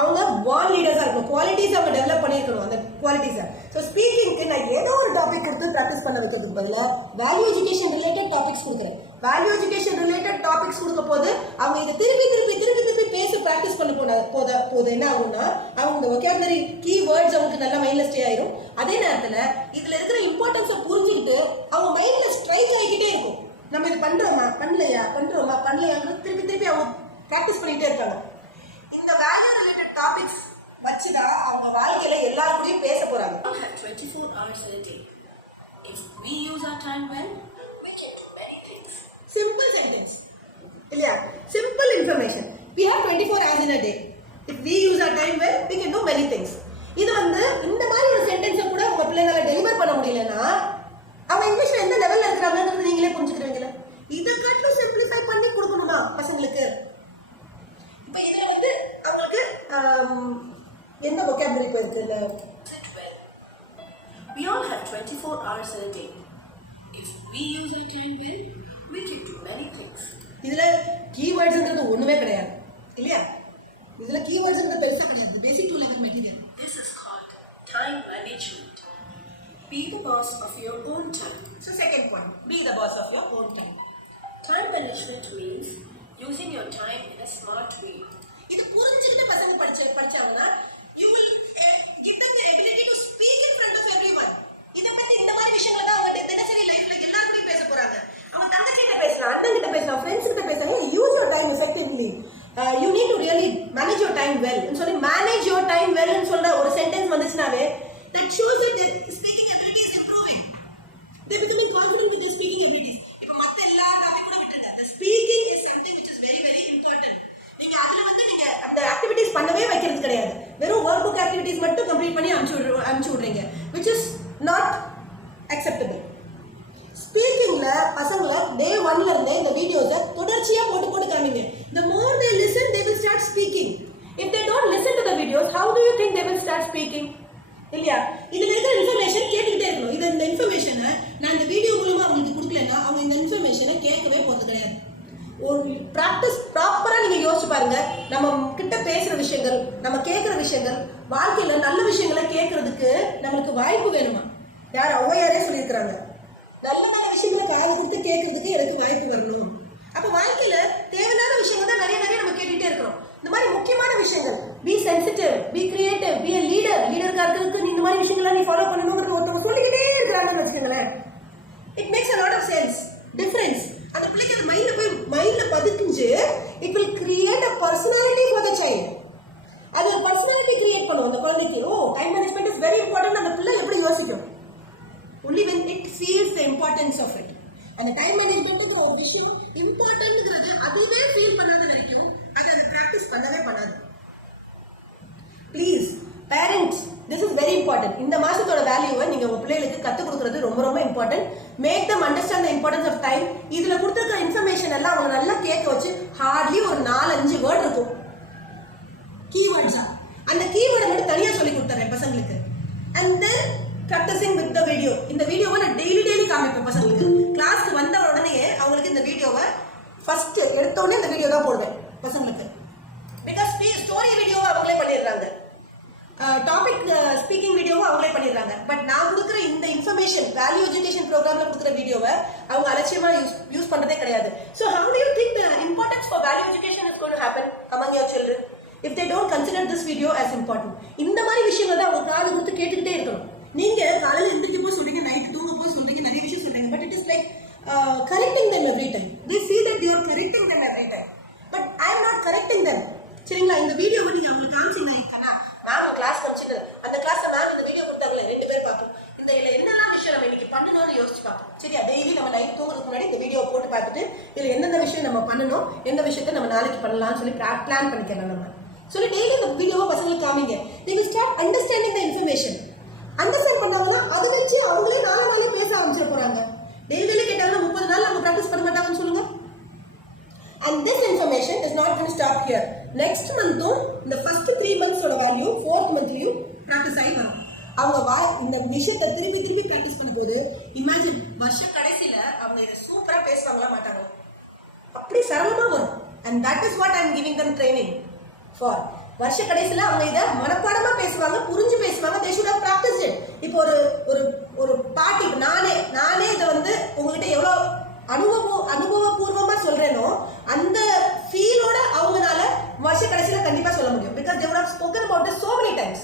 அவங்க பார்ன் லீடர்ஸாக இருக்கணும், குவாலிட்டிஸ் அவங்க டெவலப் பண்ணியிருக்கணும், அந்த குவாலிட்டிஸை. ஸோ ஸ்பீக்கிங்க்கு நான் ஏதோ ஒரு டாபிக் கொடுத்து ப்ராக்டிஸ் பண்ண வைக்கிறதுக்கு பதிலாக வேல்யூ எஜுகேஷன் ரிலேட்டட் டாபிக்ஸ் கொடுக்குறேன். வேல்யூ எஜுகேஷன் ரிலேட்டட் டாபிக்ஸ் கொடுக்க போது அவங்க இதை திருப்பி பேச ப்ராக்டிஸ் பண்ண போது என்ன ஆகும்னா, அவங்க இந்த ஒகேபுலரி கீ வேர்ட்ஸ் அவங்களுக்கு நல்லா மைண்டில் ஸ்டே ஆயிரும். அதே நேரத்தில் இதில் இருக்கிற இம்பார்ட்டன்ஸை புரிஞ்சுக்கிட்டு அவங்க மைண்டில் ஸ்ட்ரைக் ஆகிக்கிட்டே இருக்கும். நம்ம இது பண்ணுறோமா, பண்ணலையாங்கிறது திருப்பி அவங்க ப்ராக்டிஸ் பண்ணிகிட்டே இருக்காங்க. இந்த வேல்யூ ரிலேட்டட் டாபிக்ஸ் வச்சுதான் அவங்க வாழ்க்கையில எல்லாரும் கூடயும் பேச போறாங்க. 24 hours in a day. If we use our time well, we can do many things. Simple sentence. இல்லையா? Simple information. We have 24 hours in a day. If we use our time well, we can do many things. இது வந்து இந்த மாதிரி ஒரு சென்டென்ஸை கூட உங்க பிள்ளைங்களால deliver பண்ண முடியலன்னா அவங்க இங்கிலீஷ்ல எந்த லெவல்ல இருக்கிறாங்கன்றது நீங்களே புரிஞ்சுக்கிறீங்களா? இதை காட்டிலும் சிம்பிளிஃபை பண்ணி கொடுக்கணுமா பசங்களுக்கு? இப்போ இதில் வந்து அவங்களுக்கு என்ன vocabulary போயிருக்குல்ல? Sit well. We all have 24 hours in a day. If we use our time well, we can do many things. இதுல கீவேர்ட்ஸ்ங்கிறது ஒண்ணுமே கிடையாது இல்லையா? இதுல கீவேர்ட்ஸ்ங்கிறது பெருசா கிடையாது, basic to level material. This is called time management. Be the boss of your own time. So second point, be the boss of your own time. Time management means using your time in a smart way. இது புரிஞ்சுக்கிட்டு பசங்க படிச்சாங்கன்னா you will give them the ability to speak in front of everyone. இத பத்தி இந்த மாதிரி விஷயங்களை தான் அவங்க தினசரி லைஃப்ல எல்லாரும் கூட பேச போறாங்க. அவங்க தங்கச்சிட்ட பேசலாம், அண்ணன் கிட்ட பேசலாம், ஃப்ரெண்ட்ஸ் கிட்ட பேசலாம். Use your time effectively. You need to really manage your time well. ன்னு சொல்லி manage your time well ன்னு சொல்ற ஒரு sentence வந்துச்சுனாவே that shows that their speaking ability is improving. They becoming confident with their speaking abilities. இப்போ மத்த எல்லா topic கூட விட்டுருங்க. The speaking is something which is very important. நீங்க அதுல வந்து நீங்க அந்த ஆக்டிவிட்டீஸ் பண்ணவே வைக்கிறது கிடையாது. வெறும் ஒர்க் புக் ஆக்டிவிட்டீஸ் மட்டும் கம்ப்ளீட் பண்ணி அனுப்பிச்சு விடுறீங்க, which is not acceptable. ஸ்பீக்கிங்ல பசங்களை டே 1ல இருந்தே இந்த வீடியோஸை தொடர்ச்சியா போட்டு காமிங்க. The more they listen, they will start speaking. If they don't listen to the videos, how do you think they will start speaking? இல்லையா? இதுல இருக்கிற இன்ஃபர்மேஷன் கேட்டுக்கிட்டே இருக்கணும். இந்த இன்ஃபர்மேஷனை நான் இந்த வீடியோ மூலமா அவங்களுக்கு கொடுக்கலன்னா அவங்க இந்த இன்ஃபர்மேஷனை கேட்கவே போறது கிடையாது. ஒரு ப்ராக்டிஸ் ப்ராப்பரா நீங்க யோசிச்சு பாருங்க. நம்ம கிட்ட பேசுற விஷயங்கள், நம்ம கேட்கிற விஷயங்கள், வாழ்க்கையில நல்ல விஷயங்களை கேட்கறதுக்கு நம்மளுக்கு வாய்ப்பு வேணுமா? யார் ஔவையாரே சொல்லியிருக்கிறாங்க, நல்ல விஷயங்களை காது கொடுத்து கேட்கறதுக்கு எனக்கு வாய்ப்பு வரணும். அப்ப வாழ்க்கையில தேவையான விஷயங்கள் தான் நிறைய நம்ம கேட்டுட்டே இருக்கிறோம். இந்த மாதிரி முக்கியமான விஷயங்கள், be sensitive, be creative, be a லீடருக்கா இருக்கிறதுக்கு நீ இந்த மாதிரி விஷயங்கள்லாம் நீ ஃபாலோ பண்ணணுங்கிறது ஒருத்தவங்க சொல்லிக்கிட்டே இருக்கிறாங்கன்னு வச்சுக்கோங்களேன். It makes a lot of sense, difference. அந்த பிள்ளைக்கு அந்த மைண்ட்ல பதிஞ்சு it will create a personality for the child. அது ஒரு பர்சனாலிட்டி கிரியேட் பண்ணும் அந்த குழந்தைக்கு. Oh, time management is very important. அந்த பிள்ளை எப்படி யோசிக்கும்? only when it feels the importance of it. அந்த டைம் மேனேஜ்மெண்ட்ங்கிற ஒரு விஷயம் இம்பார்ட்டன்ட்ங்கிறது அதுவே ஃபீல் பண்ணாத வரைக்கும் அது அந்த ப்ராக்டிஸ் பண்ணவே பண்ணாது. Please parents, this is very important. இந்த மாசத்தோட வேல்யூவை நீங்க உங்க பிள்ளைகளுக்கு கற்றுக் கொடுக்குறது ரொம்ப important. Make them understand the importance of time. இதுல கொடுத்துருக்கிற இன்ஃபர்மேஷன் எல்லாம் அவங்க நல்லா கேட்க வச்சு ஹார்ட்லி ஒரு 4-5 வேர்ட் இருக்கும் கீவேர்ட்ஸா. அந்த கீவேர்டை மட்டும் தனியா சொல்லி கொடுத்துறேன் பசங்களுக்கு. And then practicing with the video. இந்த வீடியோவை நான் டெய்லி காமிப்பேன் பசங்களுக்கு. கிளாஸ்க்கு வந்த உடனே அவங்களுக்கு இந்த வீடியோவை ஃபர்ஸ்ட் எடுத்த உடனே இந்த வீடியோ தான் போடுவேன் பசங்களுக்கு. பிகாஸ் ஸ்டோரி வீடியோவை அவங்களே பண்ணிடுறாங்க, டாபிக் ஸ்பீக்கிங் வீடியோவும் அவங்களே பண்ணிடுறாங்க. பட் நான் கொடுக்குற இந்த இன்ஃபர்மேஷன் வேல்யூ எஜுகேஷன் ப்ரோக்ராம்ல கொடுக்குற வீடியோவை அவங்க அலட்சியமா யூஸ் பண்றதே கிடையாது. So how do you think the importance for value education is going to happen among your children if they don't consider this video as important? இந்த மாதிரி விஷயங்கள் தான் அவங்க காது கொடுத்து கேட்டுக்கிட்டே இருக்கணும். நீங்க காலையில் எந்திரிக்க போது சொல்றீங்க, நைட்டு தூங்க போது சொல்றீங்க, நிறைய விஷயம் சொல்றீங்க. But it is like correcting them every time. They see that you are correcting them every time. But I am not correcting them. சரிங்களா? இந்த வீடியோவை நீங்க அவங்களுக்கு காமிச்சிங்கன்னா மேம் கிளாஸ் காமிச்சிட்டு அந்த கிளாஸ்ல மேம் இந்த வீடியோ கொடுத்தாங்களே 2 பேர் பார்ப்போம். இந்த என்னெல்லாம் விஷயம் நம்ம இன்னைக்கு பண்ணணும்னு யோசிச்சு பார்ப்போம். சரியா? டெய்லி நம்ம நைட் தூங்குறதுக்கு முன்னாடி இந்த வீடியோ போட்டு பார்த்துட்டு இதுல எந்தெந்த விஷயம் நம்ம பண்ணணும், எந்த விஷயத்த நம்ம நாளைக்கு பண்ணலாம்னு சொல்லி பிளான் பண்ணிக்கலாம். நம்ம சொல்லி டெய்லி இந்த வீடியோவை பசங்களுக்கு காமிங்க. they will start understanding the information. Understand பண்ணாங்கன்னா அதை வச்சு அவங்களே நாளே பேச ஆரம்பிச்சிட போறாங்க. டெய்லி கேட்டாங்கன்னா 30 நாள் நம்ம is not going to stop here. Next month இந்த first 3 months ஓட வேல்யூ 4th monthலயும் practice ஆகி வரும். அவங்க இந்த விஷயத்தை திருப்பி practice பண்ணும்போது imagine வருஷ கடைசியில அவங்க இதை சூப்பரா பேசுவாங்களா மாட்டாங்களா, அப்படி சரளமா வரும். and that is what I am giving them training for. வருஷ கடைசியில அவங்க இதை மனப்பாடமா பேசுவாங்க, புரிஞ்சு பேசுவாங்க. they should have practiced it. இப்போ ஒரு பாட்டி நானே இதை வந்து உங்ககிட்ட எவ்வளவு அனுபவபூர்வமா சொல்றேனோ அந்த ஃபீலோட அவங்கனால வருஷ கடைசியில கண்டிப்பா சொல்ல முடியும். because they would have spoken about it so many times.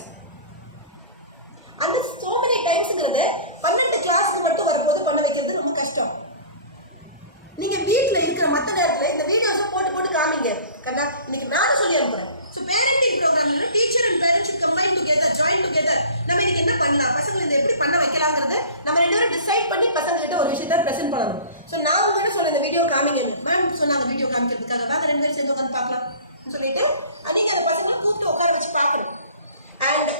அந்த so many timesங்கிறது 12 கிளாஸ்க்கு மட்டும் வரும்போது பண்ண வைக்கிறது ரொம்ப கஷ்டம். நீங்க வீட்ல இருக்கிற மற்ற நேரத்துல இந்த வீடியோஸை போட்டு காமிங்க. கண்ணா இன்னைக்கு நானும் சொல்லி அனுப்புறேன். ஸோ பேரண்டிங் ப்ரோக்ராம்ல teacher and parents combine together, join together. நம்ம இன்னைக்கு என்ன பண்ணலாம், பசங்களை இதை எப்படி பண்ண வைக்கலாங்கிறத நம்ம 2 பேரும் டிசைட் பண்ணி பசங்கள்கிட்ட ஒரு விஷயத்தை ப்ரெசென்ட் பண்ணணும். ஸோ நான் உங்கள்கிட்ட சொல்ல இந்த வீடியோ காமிங்க மேம் சொன்னாங்க, வீடியோ காமிக்கிறதுக்காக வாங்க 2 பேரும் சேர்ந்து உட்காந்து பார்க்கலாம் சொல்லிட்டு நீங்க அந்த பசங்களை கூப்பிட்டு உட்கார வச்சு பார்க்கணும். அண்ட்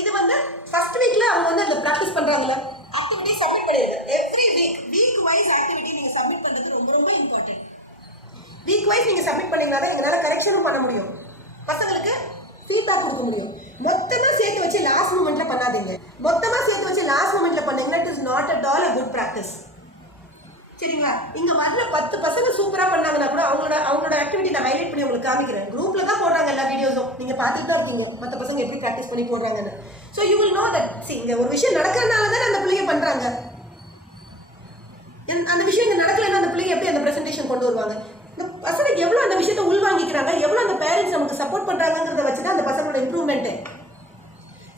இது வந்து ஃபர்ஸ்ட் வீக்ல அவங்க வந்து அந்த ப்ராக்டிஸ் பண்றாங்களா ஆக்டிவிட்டி சப்மிட் பண்ணிடுங்க. எவ்ரி வீக் வைஸ் ஆக்டிவிட்டி நீங்க சப்மிட் பண்றது ரொம்ப ரொம்ப இம்பார்ட்டன்ட். வீக் வைஸ் நீங்க சப்மிட் பண்ணீங்கன்னா தான் எங்களால் கரெக்ஷனும் பண்ண முடியும், பசங்களுக்கு ஃபீட்பேக் கொடுக்க முடியும். மொத்தமா சேர்த்து வச்சு லாஸ்ட் மூமெண்ட்ல பண்ணாதீங்க. மொத்தமா சேர்த்து வச்சு லாஸ்ட் மூமெண்ட்ல பண்ணீங்கன்னா it is not at all a good practice. சரிங்களா? இங்க வரல 10 பசங்க சூப்பரா பண்ணாங்கன்னா கூட அவங்களோட ஆக்டிவிட்டி நான் ஹைலைட் பண்ணி உங்களுக்கு காமிக்கிறேன். குரூப்ல தான் போடுறாங்க எல்லா வீடியோஸும், நீங்க பார்த்துட்டு தான் இருக்கீங்க மற்ற பசங்க எப்படி ப்ராக்டிஸ் பண்ணி போடுறாங்கன்னு. So you will know that இங்க ஒரு விஷயம் நடக்கிறதுனால தான் அந்த பிள்ளைங்க பண்றாங்க. அந்த விஷயம் இங்க நடக்கலைன்னா அந்த பிள்ளைங்க எப்படி அந்த பிரசன்டேஷன் கொண்டு வருவாங்க? இந்த பசங்களுக்கு எவ்வளோ அந்த விஷயத்தை உள்வாங்கிக்கிறாங்க, எவ்வளோ அந்த பேரண்ட்ஸ் நமக்கு சப்போர்ட் பண்றாங்கிறத வச்சு தான் அந்த பசங்களோட இம்ப்ரூவ்மெண்ட்டு.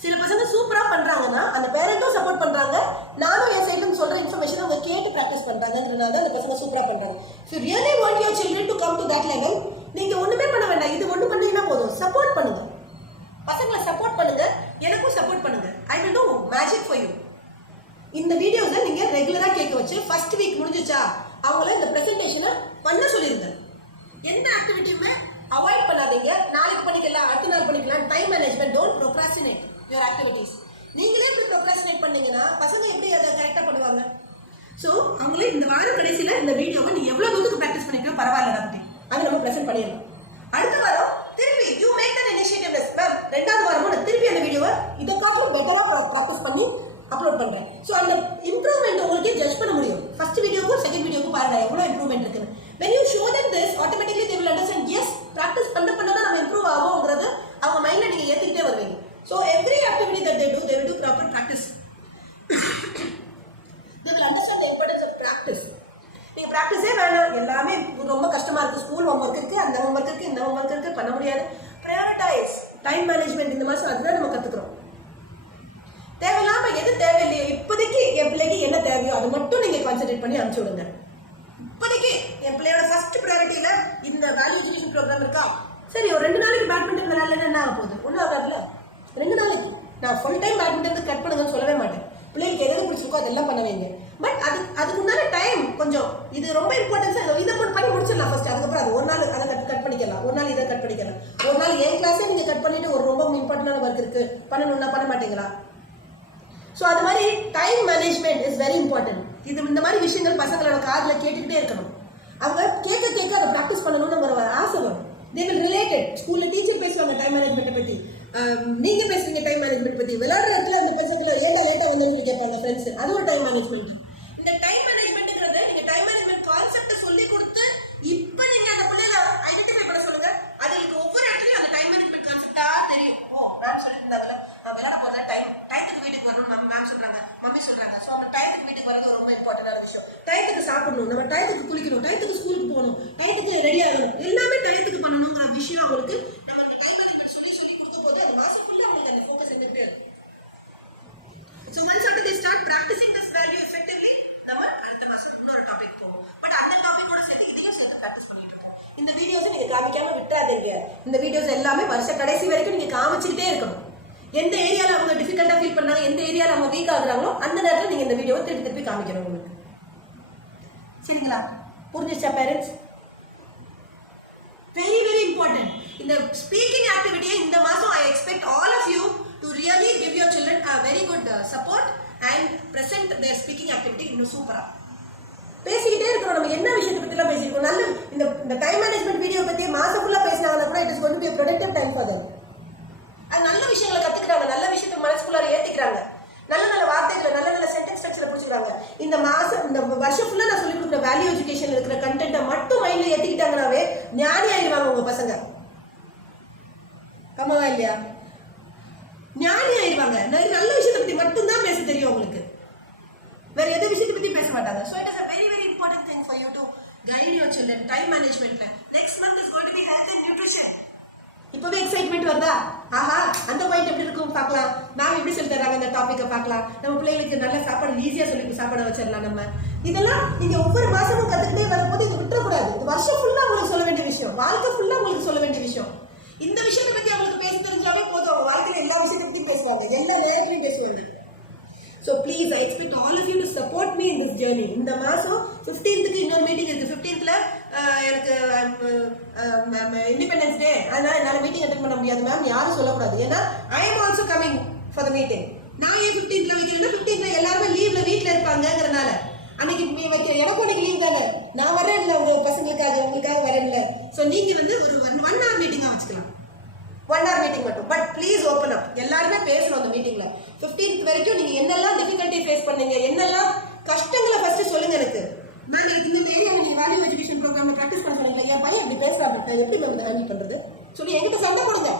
சில பசங்க சூப்பரா பண்றாங்கன்னா அந்த பேரண்ட்டும் சப்போர்ட் பண்றாங்க, நானும் என் சைட்ல சொல்ற இன்ஃபர்மேஷன் அவங்க கேட்டு ப்ராக்டிஸ் பண்றாங்கன்றதுனால தான் அந்த பசங்க சூப்பரா பண்றாங்க. So really want your children to come to that level. நீங்க ஒண்ணுமே பண்ண வேண்டாம், இது ஒண்ணு பண்ணீங்கன்னா போதும். சப்போர்ட் பண்ணுங்க, பசங்களை சப்போர்ட் பண்ணுங்க, எனக்கும் சப்போர்ட் பண்ணுங்க. I will do magic for you. இந்த வீடியோஸை நீங்க ரெகுலரா கேட்க வச்சு ஃபர்ஸ்ட் வீக் முடிஞ்சிச்சா அவங்கள இந்த பிரசன்டேஷனை பண்ண சொல்லிருங்க. எந்த ஆக்டிவிட்டியுமே அவாய்ட் பண்ணாதீங்க. நாளைக்கு பண்ணிக்கலாம், அடுத்த நாள் பண்ணிக்கலாம். Time management, don't procrastinate your activities. நீங்களே இப்படி ப்ரோக்ராஸ்டினேட் பண்ணீங்கன்னா பசங்க எப்படி அதை கரெக்டாக பண்ணுவாங்க? ஸோ அவங்களே இந்த வாரம் கடைசியில் இந்த வீடியோவை நீ எவ்வளோ தூரத்துக்கு ப்ராக்டிஸ் பண்ணிக்கோ பரவாயில்ல அப்படி அதை நம்ம ப்ரெசென்ட் பண்ணிடலாம். அடுத்த வாரம் திருப்பி you make then initiative ma'am. 2வது வாரமும் நான் திருப்பி அந்த வீடியோவை இதை காட்டிலும் பெட்டராக ப்ராக்டிஸ் பண்ணி அப்லோட் பண்ணுறேன். ஸோ அந்த இம்ப்ரூவ்மெண்ட் உங்களுக்கே ஜட்ஜ் பண்ண முடியும். ஃபர்ஸ்ட் வீடியோக்கும் செகண்ட் வீடியோக்கும் பாருங்க எவ்வளோ இம்ப்ரூவ்மெண்ட் இருக்குன்னு. when you show them this automatically they will understand yes practice பண்ண தான் நம்ம இம்ப்ரூவ் ஆகும்ங்கிறது அவங்க மைண்ட்ல நீங்க ஏத்திட்டே வருவீங்க. so every activity that they will do proper practice. they will understand the importance of practice. நீங்க பிராக்டிஸே வேணாம், எல்லாமே ரொம்ப கஷ்டமா இருக்கு, ஸ்கூல் ஹோம்வொர்க் இருக்கு, அந்த ஹோம்வொர்க் இருக்கு, இந்த ஹோம்வொர்க் இருக்கு, பண்ண முடியாது. prioritize time management. இந்த மாசம் அதுதான் நம்ம கத்துக்கிறோம். தேவையில்லாம எது தேவையில்லையோ இப்போதைக்கு என் பிள்ளைக்கு என்ன தேவையோ அது மட்டும் நீங்க கான்சென்ட்ரேட் பண்ணி அனுப்பிச்சு விடுங்க. இப்போதைக்கு என் பிள்ளையோட ஃபர்ஸ்ட் ப்ரையாரிட்டியில இந்த வேல்யூ எஜுகேஷன் ப்ரோக்ராம் இருக்கா, சரி ஒரு 2 நாளைக்கு பேட்மிண்டன் விளையாடலன்னு என்ன ஆக போகுது? ஒன்றும் ஆகாதுல்ல. 2 நாளைக்கு நான் ஃபுல் டைம் பேட்மிண்டன் கட் பண்ணுங்கன்னு சொல்லவே மாட்டேன். பிள்ளைங்களுக்கு எது பிடிச்சிருக்கோ அதெல்லாம் பண்ண வைங்க. பட் அதுக்கு முன்னாடி டைம் கொஞ்சம் இது ரொம்ப இம்பார்ட்டன்ஸாக இதை பண்ணி முடிச்சிடலாம் ஃபர்ஸ்ட். அதுக்கப்புறம் அது ஒரு நாள் அதை கட் பண்ணிக்கலாம், ஒரு நாள் இதை கட் பண்ணிக்கலாம், ஒரு நாள் என் கிளாஸே நீங்கள் கட் பண்ணிட்டு ஒரு ரொம்ப இம்பார்ட்டன்டான ஒர்க் இருக்கு பண்ணணும்னா பண்ண மாட்டீங்களா? ஸோ அது மாதிரி time management is very important. இந்த மாதிரி விஷயங்கள் பசங்களோட காதில் கேட்டுக்கிட்டே இருக்கணும். அவங்க கேட்க அதை ப்ராக்டிஸ் பண்ணணும்னு ஒரு ஆசை வரும். They will related. ஸ்கூலில் டீச்சர் பேசுவாங்க டைம் மேனேஜ்மெண்ட்டை பற்றி, நீங்கள் பேசுறீங்க டைம் மேனேஜ்மெண்ட் பற்றி. விளையாடுற இடத்துல அந்த பசங்களை லேட்டாக வந்து சொல்லி கேட்பாங்க ஃப்ரெண்ட்ஸ். அது ஒரு டைம் மேனேஜ்மெண்ட். இந்த டைம் மேனேஜ்மெண்ட்டுங்கிறது நீங்கள் டைம் மேனேஜ்மெண்ட் கான்செப்டை சொல்லி கொடுத்து இப்போ நீங்கள் அந்த பிள்ளைகளை ஐடென்டிஃபை பண்ண சொல்லுங்க. அதுக்கு ஒவ்வொரு இடத்துலையும் அந்த டைம் மேனேஜ்மெண்ட் கான்செப்டாக தெரியும். ஓ மேம் சொல்லிட்டு இருந்தாங்கல்ல, விளையாட போகிறத டயத்துக்கு வீட்டுக்கு வரணும் மேம் சொல்கிறாங்க, மம்மி சொல்கிறாங்க. ஸோ நம்ம டயத்துக்கு வீட்டுக்கு வரது ரொம்ப இம்பார்ட்டண்டான விஷயம். டயத்துக்கு சாப்பிடணும், நம்ம டயத்துக்கு குளிக்கணும், டயத்துக்கு ஸ்கூலுக்கு போகணும், டயத்துக்கு ரெடி ஆகணும், எல்லாமே டயத்துக்கு பண்ணணுங்கிற விஷயம் அவங்களுக்கு நம்ம இந்த டைம் மேனேஜ்மெண்ட் சொல்லி கொடுக்க போது அது மாதம் ஃபுல்லாக அவங்களுக்கு அந்த ஃபோக்கஸ் இருந்துகிட்டே இருக்கும். So once after they start practicing this value effectively நம்ம அடுத்த மாதம் இன்னொரு டாபிக் போவோம். பட் அந்த டாபிக்கோட சேர்த்து இதையும் சேர்த்து ப்ராக்டிஸ் பண்ணிட்டு இருக்கோம். இந்த வீடியோஸை நீங்கள் காமிக்காமல் விட்டுறாதீங்க. இந்த வீடியோஸ் எல்லாமே வருஷ கடைசி வரைக்கும் நீங்கள் காமிச்சுக்கிட்டே இருக்கணும். எந்த ஏரியாவில் அவங்க டிஃபிகல்ட்டாக ஃபீல் பண்ணாங்க, எந்த ஏரியாவில் அவங்க வீக் ஆகுறாங்களோ அந்த நேரத்தில் நீங்கள் இந்த வீடியோவை திருப்பி காமிக்கணும் உங்களுக்கு. சரிங்களா? புரிஞ்சிச்சா பேரண்ட்ஸ்? Very very important. இந்த ஸ்பீக்கிங் ஆக்டிவிட்டியை இந்த மாதம் I expect all of you to really give your children a very good support and present their speaking activity இன்னும் சூப்பராக. பேசிக்கிட்டே இருக்கிறோம், நம்ம என்ன விஷயத்தை பற்றிலாம் பேசியிருக்கோம். நல்ல இந்த டைம் மேனேஜ்மெண்ட் வீடியோ பற்றி மாதம் ஃபுல்லாக பேசினாங்கன்னா கூட it is going to be a productive time for them. அது நல்ல விஷயங்களை கற்றுக்கிறாங்க, நல்ல விஷயத்தை மனசுக்குள்ளார ஏற்றிக்கிறாங்க, நல்ல நல்ல வார்த்தைகளை நல்ல நல்ல சென்டென்ஸ் ஸ்ட்ரக்சரை பிடிச்சிக்கிறாங்க. இந்த வருஷம் ஃபுல்லாக நான் சொல்லிக் கொடுக்குற வேல்யூ எஜுகேஷன் இருக்கிற கண்டென்ட்டை மட்டும் மைண்டில் ஏற்றிக்கிட்டாங்கனாவே ஞானி ஆயிடுவாங்க உங்கள் பசங்க. கம்மாவா இல்லையா? ஞானி ஆயிடுவாங்க. நல்ல விஷயத்தை பற்றி மட்டும்தான் பேச தெரியும் உங்களுக்கு, வேற எந்த விஷயத்தை பற்றி பேச மாட்டாங்க. So it is a very very important thing for you to guide your children time managementல. next month is going to be health and nutrition. இப்போவே எக்ஸைட்மெண்ட் வருதா? ஆஹா, அந்த பாயிண்ட் எப்படி இருக்கும் பார்க்கலாம், மேம் எப்படி சொல்லி தராங்க அந்த டாப்பிக்கை பார்க்கலாம், நம்ம பிள்ளைங்களுக்கு நல்ல சாப்பாடு ஈஸியாக சொல்லி சாப்பாடு வச்சிடலாம். நம்ம இதெல்லாம் நீங்கள் ஒவ்வொரு மாதமும் கற்றுக்கிட்டே வரும்போது இது விட்டுறக்கூடாது. இது வருஷம் ஃபுல்லாக உங்களுக்கு சொல்ல வேண்டிய விஷயம், வாழ்க்கை ஃபுல்லாக உங்களுக்கு சொல்ல வேண்டிய விஷயம். இந்த விஷயத்தை பற்றி அவங்களுக்கு பேச தெரிஞ்சாவே போதும், அவங்க வாழ்க்கையில் எல்லா விஷயத்தை பற்றியும் பேசுவாங்க, எல்லா நேரத்துலையும் பேசுவாங்க. So please, I expect all of you to support me in this journey. இந்த மாதம் 15th இன்னொரு மீட்டிங் இருக்குது. 15th எனக்கு இண்டிபெண்டன்ஸ் டே, அதனால் என்னால் மீட்டிங் அட்டென்ட் பண்ண முடியாது மேம் யாரும் சொல்லக்கூடாது. ஏன்னா I am also coming for the meeting. நான் ஏன் 15th வைக்கிறேன்னா 15th எல்லாருமே லீவில் வீட்டில் இருப்பாங்கங்கிறனால அன்னைக்கு வைக்கிற எனக்கு அன்னைக்கு லீவ் தானே, நான் வரேன் இல்லை உங்கள் பசங்களுக்காக உங்களுக்காக வரேன் இல்லை. ஸோ நீங்கள் வந்து ஒரு 1 hour மீட்டிங்காக வச்சுக்கலாம், 1 hour மீட்டிங் மட்டும். பட் ப்ளீஸ் ஓப்பன் அப், எல்லாருமே பேசணும் அந்த மீட்டிங்ல. 15th வரைக்கும் நீங்க என்னெல்லாம் டிஃபிகல்ட்டி ஃபேஸ் பண்ணீங்க, என்னெல்லாம் கஷ்டங்களை ஃபர்ஸ்ட் சொல்லுங்க எனக்கு. மேம் இந்த ஏரியாவை நீங்க வேல்யூ எஜுகேஷன் ப்ரோக்ராம்ல ப்ராக்டிஸ் பண்ண சொன்னீங்களா, என் பையன் இப்படி பேசுறாங்க, எப்படி மேம் இதை ஹேண்டில் பண்றது சொல்லி என்கிட்ட சண்டை போடுங்க,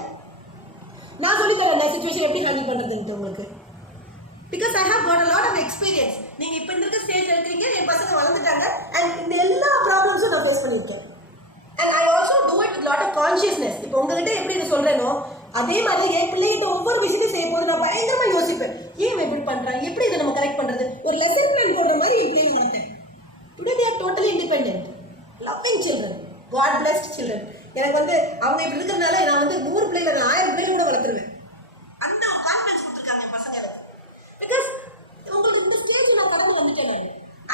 நான் சொல்லி தரேன் நான் சிச்சுவேஷன் எப்படி ஹேண்டில் பண்றதுன்ட்டு உங்களுக்கு. Because I have got a lot of experience. நீங்க இப்போ இருக்க ஸ்டேஜ் இருக்கிறீங்க, என் பசங்க வளர்ந்துட்டாங்க, அண்ட் இந்த எல்லா ப்ராப்ளம்ஸும் நான் ஃபேஸ் பண்ணியிருக்கேன். And I also do it with lot of consciousness. இப்போ உங்ககிட்ட எப்படி இதை சொல்றேனோ அதே மாதிரி என் பிள்ளைகிட்ட ஒவ்வொரு விஷயத்தையும் செய்யும் போது நான் பயங்கரமா யோசிப்பேன், ஏன் எப்படி பண்றான், எப்படி இதை நம்ம கரெக்ட் பண்றது, ஒரு லெசன் பிளான் போடுற மாதிரி என் பிள்ளைங்க வளர்த்தேன். Today they are totally independent, loving children, God blessed children. எனக்கு வந்து அவங்க இப்படி இருக்கிறதுனால நான் வந்து 100 பிள்ளைகளை 1000 பிள்ளைகளை கூட வளர்த்துருவேன். அந்த கான்ஃபிடன்ஸ் கொடுத்துருக்காங்க என் பசங்க எனக்கு. பிகாஸ் உங்களுக்கு இந்த ஸ்டேஜ் நான் கடந்து வந்துட்டேன்.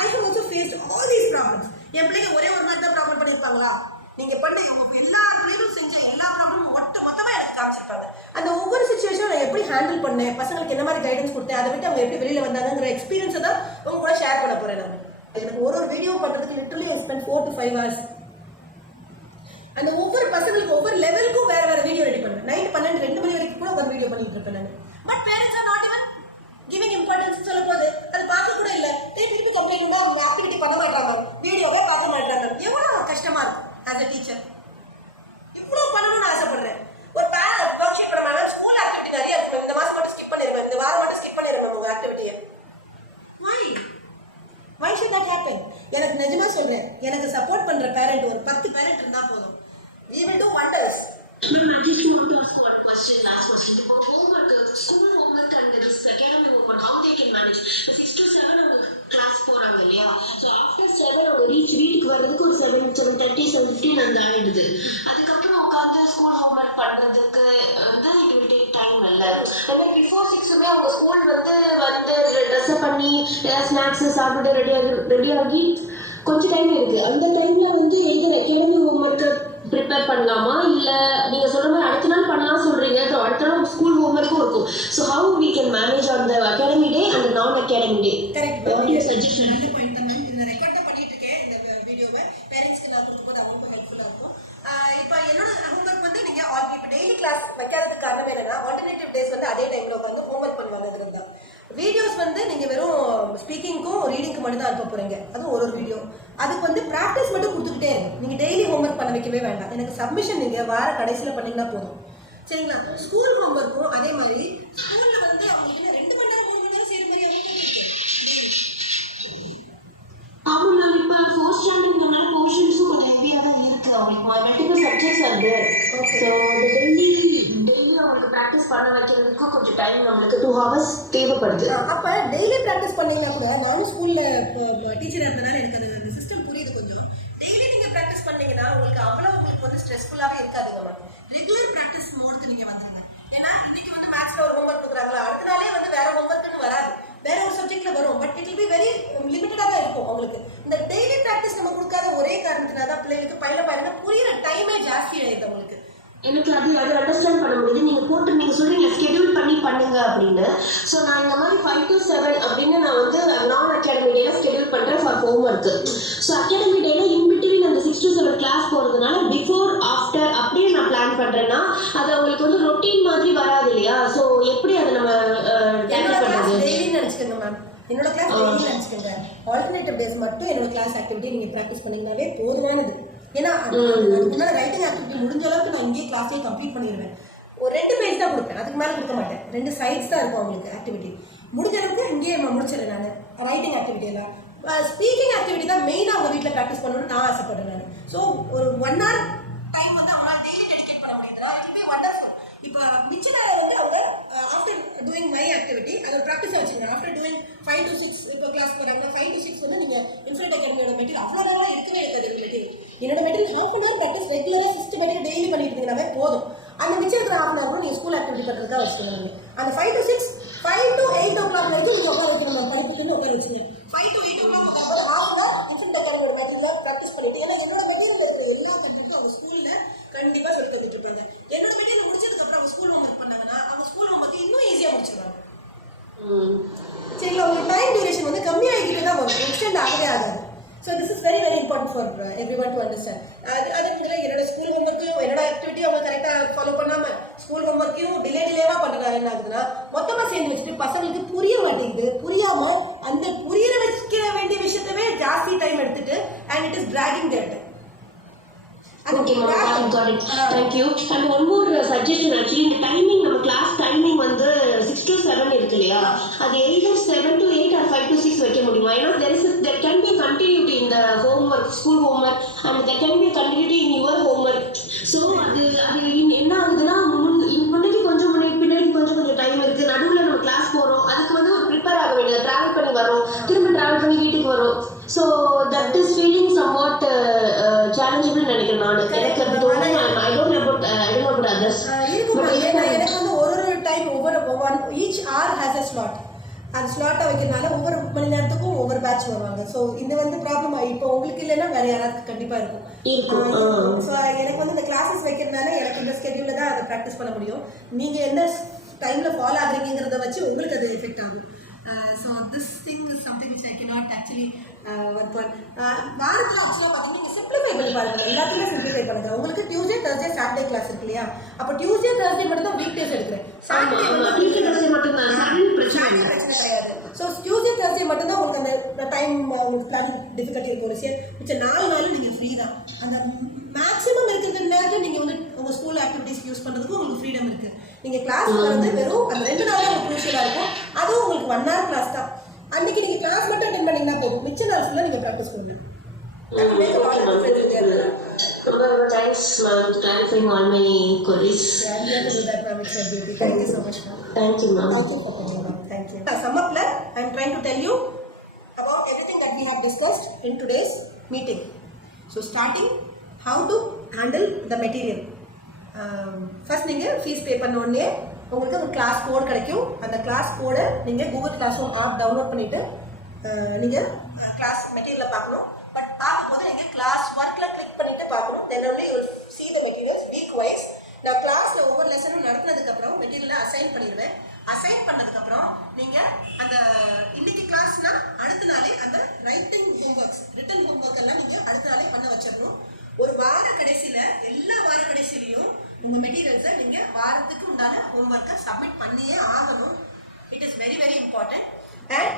I have also faced all these problems. என் பிள்ளைங்க ஒரே ஒரு மாதிரி தான் ப்ராப்ளம் பண்ணியிருப்பாங்களா, நீங்க பண்ண எல்லா பிள்ளைகளும் செஞ்ச எல்லா ப்ராப்ளமும் மொத்தமா எனக்கு காமிச்சிருப்பாங்க. அந்த ஒவ்வொரு சுச்சுவேஷனும் நான் எப்படி ஹேண்டில் பண்ணேன், பசங்களுக்கு என்ன மாதிரி கைடன்ஸ் கொடுத்தேன், அதை விட்டு அவங்க எப்படி வெளியில வந்தாங்கிற எக்ஸ்பீரியன்ஸை தான் உங்க கூட ஷேர் பண்ண போறேன். நான் எனக்கு ஒரு வீடியோ பண்றதுக்கு literally I spend 4 to 5 hours. அந்த ஒவ்வொரு பசங்களுக்கு ஒவ்வொரு லெவலுக்கும் வேற வேற வீடியோ ரெடி பண்ணுவேன். நைட் 12 2 மணி வரைக்கும் கூட ஒரு வீடியோ பண்ணிட்டு இருப்பேன் நான். But parents are not even giving importance. சொல்ல போது அது பார்க்க கூட இல்லை, திருப்பி கம்ப்ளைண்ட் பண்ணா அவங்க ஆக்டிவிட்டி பண்ண மாட்டாங்க, வீடியோவே பார்க்க மாட்டாங்க. எவ்வளவு கஷ்டமா இருக்கும் as a teacher. இவ்வளவு பண்ணணும்னு ஆசைப்படுறேன். ஒரு பேரண்ட் ஒர்க் ஷீட் பண்ண ஸ்கூல் ஆக்டிவிட்டி நிறைய இருக்கு, இந்த மாசம் மட்டும் ஸ்கிப் பண்ணிடுவேன், இந்த வாரம் மட்டும் ஸ்கிப் பண்ணிடுவேன் உங்க ஆக்டிவிட்டியை. why should that happen? எனக்கு நிஜமா சொல்றேன், எனக்கு சப்போர்ட் பண்ற பேரண்ட் ஒரு 10 பேரண்ட் இருந்தா போதும், we will do wonders. Ma'am, I just want to ask one question, last question. About homework, school homework and this academic homework, how they can manage? 6 to 7 அவங்க class போறாங்க இல்லையா? So after 7 அவங்க வீட்டுக்கு வர்றதுக்கு ஒரு 7:30 7:15 அந்த ஆயிடுது. அதுக்கப்புறம் உட்காந்து ஸ்கூல் ஹோம்ஒர்க் பண்றதுக்கு வந்து it will take time இல்ல. And then before 6 அவங்க ஸ்கூல் வந்து ட்ரெஸ் பண்ணி ஸ்நாக்ஸ் சாப்பிட்டு ரெடி ஆகி கொஞ்சம் டைம் இருக்கு. அந்த டைம்ல வந்து எங்க அகாடமி ஹோம்ஒர்க் ப்ரிப்பேர் பண்ணலாமா, இல்ல நீங்க சொல்ற மாதிரி அடுத்த நாள் பண்ணலாம் சொல்றீங்க, அடுத்த நாள் ஸ்கூல் ஹோம்ஒர்க்கும் இருக்கும். So how we can manage on the academy day and non academy day? Correct, suggestion நல்ல பாயிண்ட் தான் மேம். இதை ரெக்கார்ட் தான் பண்ணிட்டு இருக்கேன் இந்த வீடியோவை, பேரண்ட்ஸ்க்கு நான் கொடுக்கும்போது அவங்களுக்கும் ஹெல்ப்ஃபுல்லாக இருக்கும். இப்போ என்னோட ஹோம்ஒர்க் வந்து நீங்கள் இப்போ டெய்லி கிளாஸ் வைக்காததுக்கு காரணம் என்னன்னா ஆல்டர்னேட்டிவ் டேஸ் வந்து அதே டைமில் உட்காந்து ஹோம்ஒர்க் பண்ணுவாங்க. அது தான் வீடியோஸ் வந்து நீங்கள் வெறும் ஸ்பீக்கிங்க்கும் ரீடிங்க்கு மட்டும் தான் அனுப்ப போகிறீங்க, அதுவும் ஒரு வீடியோ. அதுக்கு வந்து ப்ராக்டிஸ் மட்டும் கொடுத்துக்கிட்டே இருக்கும். நீங்கள் டெய்லி ஹோம்ஒர்க் பண்ண வைக்கவே வேண்டாம், எனக்கு சப்மிஷன் நீங்கள் வார கடைசியில் பண்ணிங்கன்னா போதும், சரிங்களா? ஸ்கூல் ஹோம்ஒர்க்கும் அதே மாதிரி ஸ்கூலில் வந்து அவங்க என்ன 2 மணி நேரம் 3 மணி நேரம் செய்கிற மாதிரி அவங்க ஆமா, இப்போ 4th ஸ்டாண்டர்ட்னால போர்ஷன்ஸும் கொஞ்சம் ஹெவியாக தான் இருக்கு. அவங்களுக்கு மல்டிபிள் சப்ஜெக்ட்ஸ் அது. ஸோ டெய்லி அவங்களுக்கு ப்ராக்டிஸ் பண்ண வைக்கிறதுக்கு கொஞ்சம் டைம் நம்மளுக்கு 2 hours தேவைப்படுது. அப்போ டெய்லி ப்ராக்டிஸ் பண்ணீங்கன்னா கூட, நானும் ஸ்கூலில் டீச்சராக இருந்தனால எனக்கு அந்த சிஸ்டம் புரியுது கொஞ்சம். டெய்லி நீங்கள் ப்ராக்டிஸ் பண்ணீங்கன்னா உங்களுக்கு அவ்வளோ உங்களுக்கு வந்து ஸ்ட்ரெஸ்ஃபுல்லாகவே இருக்காதுங்க. ரெகுலர் ப்ராக்டிஸ் மோடுக்கு நீங்கள் வந்துடுங்க. ஏன்னா இன்னைக்கு வந்து மேத்ஸில் ஒரு ஹோம்ஒர்க் கொடுக்குறாங்களா, அடுத்த நாளே வந்து வேற ஹோம்ஒர்க்னு வராது, வேற ஒரு சப்ஜெக்ட்ல வரும். But it will be very லிமிட்டடாக தான் இருக்கும் உங்களுக்கு. இந்த டெய்லி ப்ராக்டிஸ் நம்ம கொடுக்காத ஒரே காரணத்தினால தான் பிள்ளைங்களுக்கு பாருங்க புரியுற டைமே ஜாஸ்தி ஆயிடுது உங்களுக்கு. எனக்கு அது அண்டர்ஸ்டாண்ட் பண்ண முடியுது. நீங்க சொல்றீங்க ஸ்கெடியூல் பண்ணி பண்ணுங்க அப்படின்னு. ஸோ நான் இந்த மாதிரி 5 to 7 அப்படின்னு நான் வந்து நான் அகாடமி டேல ஸ்கெடியூல் பண்றேன் ஃபார் ஹோம்ஒர்க். ஸோ அகாடமி டேல நினச்சிக்கோங்க. ஆல்டர்னேட்டிவ் டேஸ் மட்டும் என்னோட கிளாஸ் ஆக்டிவிட்டி நீங்கள் ப்ராக்டிஸ் பண்ணிங்கனாவே போதுமானது. ஏன்னா முன்னாடி ரைட்டிங் ஆக்டிவிட்டி முடிஞ்ச அளவுக்கு நான் இங்கேயே கிளாஸே கம்ப்ளீட் பண்ணிடுவேன். ஒரு 2 பேஜ் தான் கொடுப்பேன், அதுக்கு மேலே கொடுக்க மாட்டேன். 2 சைட்ஸ் தான் இருக்கும் அவங்களுக்கு ஆக்டிவிட்டி. முடிஞ்ச அளவுக்கு இங்கேயே முடிச்சிடுறேன் நான் ரைட்டிங் ஆக்டிவிட்டி எல்லாம். ஸ்பீக்கிங் ஆக்டிவிட்டி தான் மெயினாக அவங்க வீட்டில் ப்ராக்டிஸ் பண்ணணும்னு நான் ஆசைப்படுறேன் நான். ஸோ ஒரு 1 hour டைம் வந்து அவங்களால டெய்லி டெடிகேட் பண்ண முடியுதுன்னா இட் பி வண்டர்ஃபுல். இப்போ மிச்ச நேரம் வந்து அவங்க ஆஃப்டர் டூயிங் மை ஆக்டிவிட்டி அதை ப்ராக்டிஸாக வச்சுருங்க. ஆஃப்டர் டூயிங் 5 to 6 இப்போ கிளாஸ் போகிறாங்க, 5 to 6 வந்து நீங்கள் இன்ஃபினிட் அகாடமியோட மெட்டீரியல் அவ்வளோ நேரம் இருக்கவே இருக்காது. மெட்டீரியல் என்னோட material half an hour practice ரெகுலராக சிஸ்டமேட்டிக் டெய்லி பண்ணிட்டு இருந்தீங்கன்னாவே போதும். அந்த மிச்சம் இருக்கிற half an hour நீங்கள் ஸ்கூல் ஆக்டிவிட்டி பண்ணுறதுக்காக வச்சுக்கோங்க. அந்த 5 to 6 5 to 8 o'clock வரைக்கும் நீங்கள் உட்கார வைக்கணும். படிப்புக்குன்னு உட்கார வச்சுங்க. 5 to 8 o'clock உட்கார half an hour இன்ஃபினிட் அகாடமியோட மெட்டீரியல் ப்ராக்டிஸ் பண்ணிட்டு, ஏன்னா என்னோட மெட்டீரியல் இருக்கிற எல்லா கண்டென்ட்டும் அவங்க ஸ்கூலில் கண்டிப்பாக சொல்லி தந்துட்டு இருப்பாங்க. என்னோட மெட்டீரியல் முடிச்சதுக்கப்புறம் அவங்க ஸ்கூல் ஹோம்ஒர்க் பண்ணாங்கன்னா அவங்க ஸ்கூல் ஹோம்ஒர்க் இன்னும் ஈஸியாக முடிச்சிருவாங்க. சரிங்களா? உங்களுக்கு டைம் டியூரேஷன் வந்து கம்மியாகிக்கிட்டே தான் வரும், எக்ஸ்டெண்ட் ஆகவே ஆகாது. So this is very very important for everyone to understand. அதே மாதிரி என்னோட ஸ்கூல் ஹோம்ஒர்க்கையும் என்னோட ஆக்டிவிட்டி அவங்க கரெக்டாக ஃபாலோ பண்ணாமல் ஸ்கூல் ஹோம்ஒர்க்கையும் டிலேவாக பண்ணுறாங்க. என்ன ஆகுதுன்னா மொத்தமாக சேர்ந்து வச்சுட்டு பசங்களுக்கு புரிய மாட்டேங்குது. புரியாமல் அந்த புரிய வைக்க வேண்டிய விஷயத்தவே ஜாஸ்தி டைம் எடுத்துட்டு and it is dragging their time. Okay, ma'am, got it. Thank you. And one more suggestion actually, இந்த டைமிங் நம்ம கிளாஸ் டைமிங் வந்து 6 to 7 இருக்கு இல்லையா, அது either 7 to 8 or 5 to 6 வைக்க முடியுமா? ஏன்னா there can be a continuity in the homework, school homework, and there can be a continuity in your homework. So அது என்ன ஆகுதுன்னா முன்னாடி கொஞ்சம் பின்னாடி கொஞ்சம் டைம் இருக்கு, நடுவில் நம்ம கிளாஸ் போகிறோம், அதுக்கு வந்து ஒரு ப்ரிப்பேர் ஆக வேண்டியது, ட்ராவல் பண்ணி வரோம், திரும்ப ட்ராவல் பண்ணி வீட்டுக்கு வரோம். So that is feeling somewhat challengeable நினைக்கிறேன் நான். எனக்கு அது தோணுது. I don't know about others. எனக்கு வந்து ஒரு டைம் ஒவ்வொரு each hour has a slot. அந்த ஸ்லாட்டை வைக்கிறதுனால ஒவ்வொரு மணி நேரத்துக்கும் ஒவ்வொரு பேட்ச் வருவாங்க. ஸோ இது வந்து ப்ராப்ளம் இப்போ உங்களுக்கு இல்லைன்னா வேற யாராவது கண்டிப்பாக இருக்கும். ஸோ எனக்கு வந்து இந்த கிளாஸஸ் வைக்கிறதுனால எனக்கு இந்த ஸ்கெடியூலில் தான் அதை ப்ராக்டிஸ் பண்ண முடியும். நீங்கள் எந்த டைமில் ஃபாலோ ஆகுறீங்கிறத வச்சு உங்களுக்கு அது எஃபெக்ட் ஆகும். So this thing is something which I cannot actually work on. வாரத்தில் ஆக்சுவலாக பார்த்தீங்கன்னா நீங்கள் சிம்பிளிஃபை பண்ணி பாருங்கள். எல்லாத்தையுமே சிம்பிளிஃபை பண்ணுங்கள். உங்களுக்கு டியூஸ்டே தேர்ஸ்டே சாட்டர்டே கிளாஸ் இருக்கு இல்லையா, அப்போ டியூஸ்டே தேர்ஸ்டே மட்டும் தான் வீக் டேஸ் எடுக்கிறேன். சாட்டர்டே பிரச்சனை கிடையாது. ஸோ டியூஸ்டே தேர்ஸ்டே மட்டும்தான் உங்களுக்கு அந்த டைம் உங்களுக்கு பிளானிங் டிஃபிகல்ட்டி இருக்கும். ஒரு மிச்ச 4 நாள் நீங்கள் ஃப்ரீ தான். அந்த மேக்ஸிமம் இருக்கிற நேரத்தில் நீங்கள் வந்து உங்கள் ஸ்கூல் ஆக்டிவிட்டிஸ் யூஸ் பண்ணுறதுக்கு உங்களுக்கு ஃப்ரீடம் இருக்குது. நீங்கள் கிளாஸ் வந்து வெறும் அந்த 2 நாள் உங்களுக்கு க்ரூஷியலாக இருக்கும். அதுவும் உங்களுக்கு 1 hour கிளாஸ் தான். அன்றைக்கி நீங்கள் கிளாஸ் மட்டும் அட்டென்ட் பண்ணிங்கன்னா போதும், மிச்ச நாள் ஃபுல்லாக நீங்கள் ப்ராக்டிஸ் பண்ணுங்கள். Thanks, ma'am, for clarifying all my queries. Thank you so much, ma'am. Thank you, ma'am. Thank you for coming, ma'am. Thank you. Sum up, I am trying to tell you about everything that we have discussed in today's meeting. So, starting how to handle the material. First, நீங்கள் fees pay பண்ண உடனே உங்களுக்கு ஒரு class code கிடைக்கும். அந்த class code நீங்கள் Google classroom app download பண்ணிவிட்டு நீங்கள் கிளாஸ் மெட்டீரியலை பார்க்கணும். பட் பார்க்கும்போது நீங்கள் கிளாஸ் ஒர்க்கில் கிளிக் பண்ணிவிட்டு பார்க்கணும். Then only you will see the materials week wise. நான் கிளாஸில் ஒவ்வொரு லெசனும் நடத்தினதுக்கப்புறம் மெட்டீரியலை அசைன் பண்ணிடுவேன். அசைன் பண்ணதுக்கப்புறம் நீங்கள் அந்த இன்னைக்கு கிளாஸ்னா அடுத்த நாளே அந்த ரிட்டன் ஹோம்ஒர்க் எல்லாம் நீங்கள் அடுத்த நாளே பண்ண வச்சிடணும். ஒரு வார கடைசியில் எல்லா வார கடைசியிலையும் உங்கள் மெட்டீரியல்ஸை நீங்கள் வாரத்துக்கு உண்டான ஹோம்ஒர்க்கை சப்மிட் பண்ணியே ஆகணும். It is very very important. And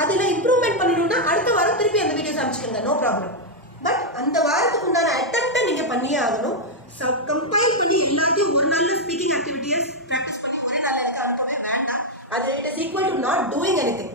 அதில் இம்ப்ரூவ்மெண்ட் பண்ணணும்னா அடுத்த வாரம் திருப்பி அந்த வீடியோஸ் அனுப்பிச்சுக்கோங்க, நோ ப்ராப்ளம். பட் அந்த வாரத்துக்கு உண்டான அட்டெம்ப்டை நீங்கள் பண்ணியே ஆகணும். ஸோ கம்பைல் பண்ணி எல்லாத்தையும் ஒரு நாளில் ஸ்பீக்கிங் ஆக்டிவிட்டிஸ் ப்ராக்டிஸ் பண்ணி ஒரே நாளில் எனக்கு அனுப்பவே வேண்டாம். அது it is equal to not doing anything,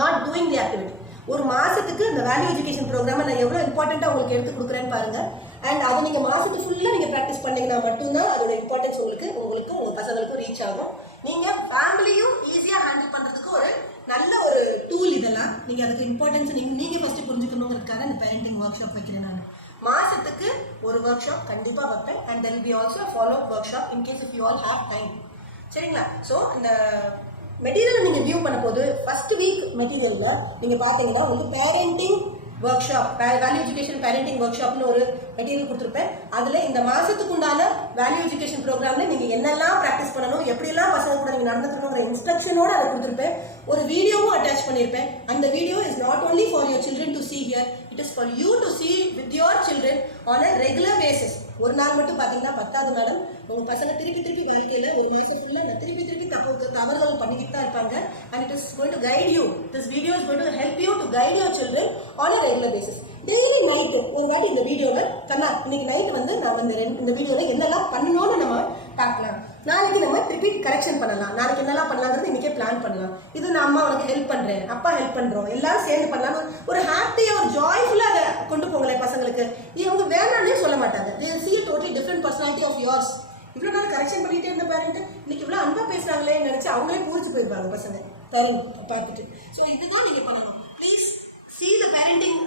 not doing the activity. ஒரு மாதத்துக்கு இந்த வேல்யூ எஜுகேஷன் ப்ரோக்ராமை நான் எவ்வளோ இம்பார்ட்டண்ட்டாக உங்களுக்கு எடுத்து கொடுக்குறேன்னு பாருங்கள். அண்ட் அதை நீங்கள் மாதத்துக்கு ஃபுல்லாக நீங்கள் ப்ராக்டிஸ் பண்ணிங்கன்னா மட்டும்தான் அதோட இம்பார்ட்டன்ஸ் உங்களுக்கும் உங்கள் பசங்களுக்கும் ரீச் ஆகும். நீங்கள் ஃபேமிலியும் ஈஸியாக ஹேண்டில் பண்ணுறதுக்கு ஒரு நல்ல ஒரு டூல் இதெல்லாம். நீங்கள் அதுக்கு இம்பார்ட்டன்ஸ் நீங்கள் ஃபஸ்ட்டு புரிஞ்சுக்கணுங்கிறதுக்காக இந்த பேரண்டிங் ஒர்க் ஷாப் வைக்கிறேன் நான். மாதத்துக்கு ஒரு ஒர்க் ஷாப் கண்டிப்பாக வைப்பேன். And there will be also follow up work shop in case if you all have time. சரிங்களா? ஸோ இந்த மெட்டீரியலை நீங்கள் வியூ பண்ண போது ஃபஸ்ட் வீக் மெட்டீரியலில் நீங்கள் பார்த்தீங்கன்னா உங்களுக்கு parenting workshop, value education parenting ஒர்க் ஷாப்னு ஒரு மெட்டீரியல் கொடுத்துருப்பேன். அதில் இந்த மாதத்துக்கு உண்டான வேல்யூ எஜுகேஷன் ப்ரோக்ராமில் நீங்கள் என்னெல்லாம் ப்ராக்டிஸ் பண்ணணும், எப்படியெல்லாம் பசங்க கூட நீங்கள் நடந்துக்கணுங்கிற இன்ஸ்ட்ரக்ஷனோடு அதை கொடுத்துருப்பேன். ஒரு வீடியோவும் அட்டாச் பண்ணியிருப்பேன். அந்த video is not only for your children to see here, it is for you to see with your children on a regular basis. ஒரு நாள் மட்டும் பார்த்தீங்கன்னா பத்தாது மேடம். உங்கள் பசங்க திருப்பி வாழ்க்கையில் ஒரு மாதம் ஃபுல்லாக நான் திருப்பி தவறுகள் பண்ணிக்கிட்டு தான் இருப்பாங்க. and it is going to guide you. This video is going to help you to guide your children on a regular basis. Daily night ஒரு வாட்டி இந்த வீடியோவில் கண்ணா இன்னைக்கு நைட்டு வந்து நாம் இந்த வீடியோவில் என்னெல்லாம் பண்ணணும்னு நம்ம பார்க்கலாம். நாளைக்கு நம்ம திருப்பி கரெக்ஷன் பண்ணலாம். நாளைக்கு என்னெல்லாம் பண்ணலாங்கிறது இன்றைக்கே பிளான் பண்ணலாம். இது நான் அம்மா உனக்கு ஹெல்ப் பண்ணுறேன், அப்பா ஹெல்ப் பண்ணுறோம், எல்லாரும் சேர்ந்து பண்ணலாம். ஒரு ஹாப்பியாக ஒரு ஜாய்ஃபுல்லாக அதை கொண்டு போங்களேன் பசங்களுக்கு. இவங்க வேணான்னே சொல்ல மாட்டாங்க. they see a totally different personality of yours. இவ்வளோ நாள் கரெக்ஷன் பண்ணிகிட்டே இருந்த பேரண்ட் இன்னைக்கு இவ்வளோ அன்பாக பேசுகிறாங்களேன்னு நினச்சி அவங்களே பூரிச்சு போயிருப்பாங்க பசங்க பார்த்துட்டு. ஸோ இதுதான் நீங்கள் பண்ணணும். Please see the parenting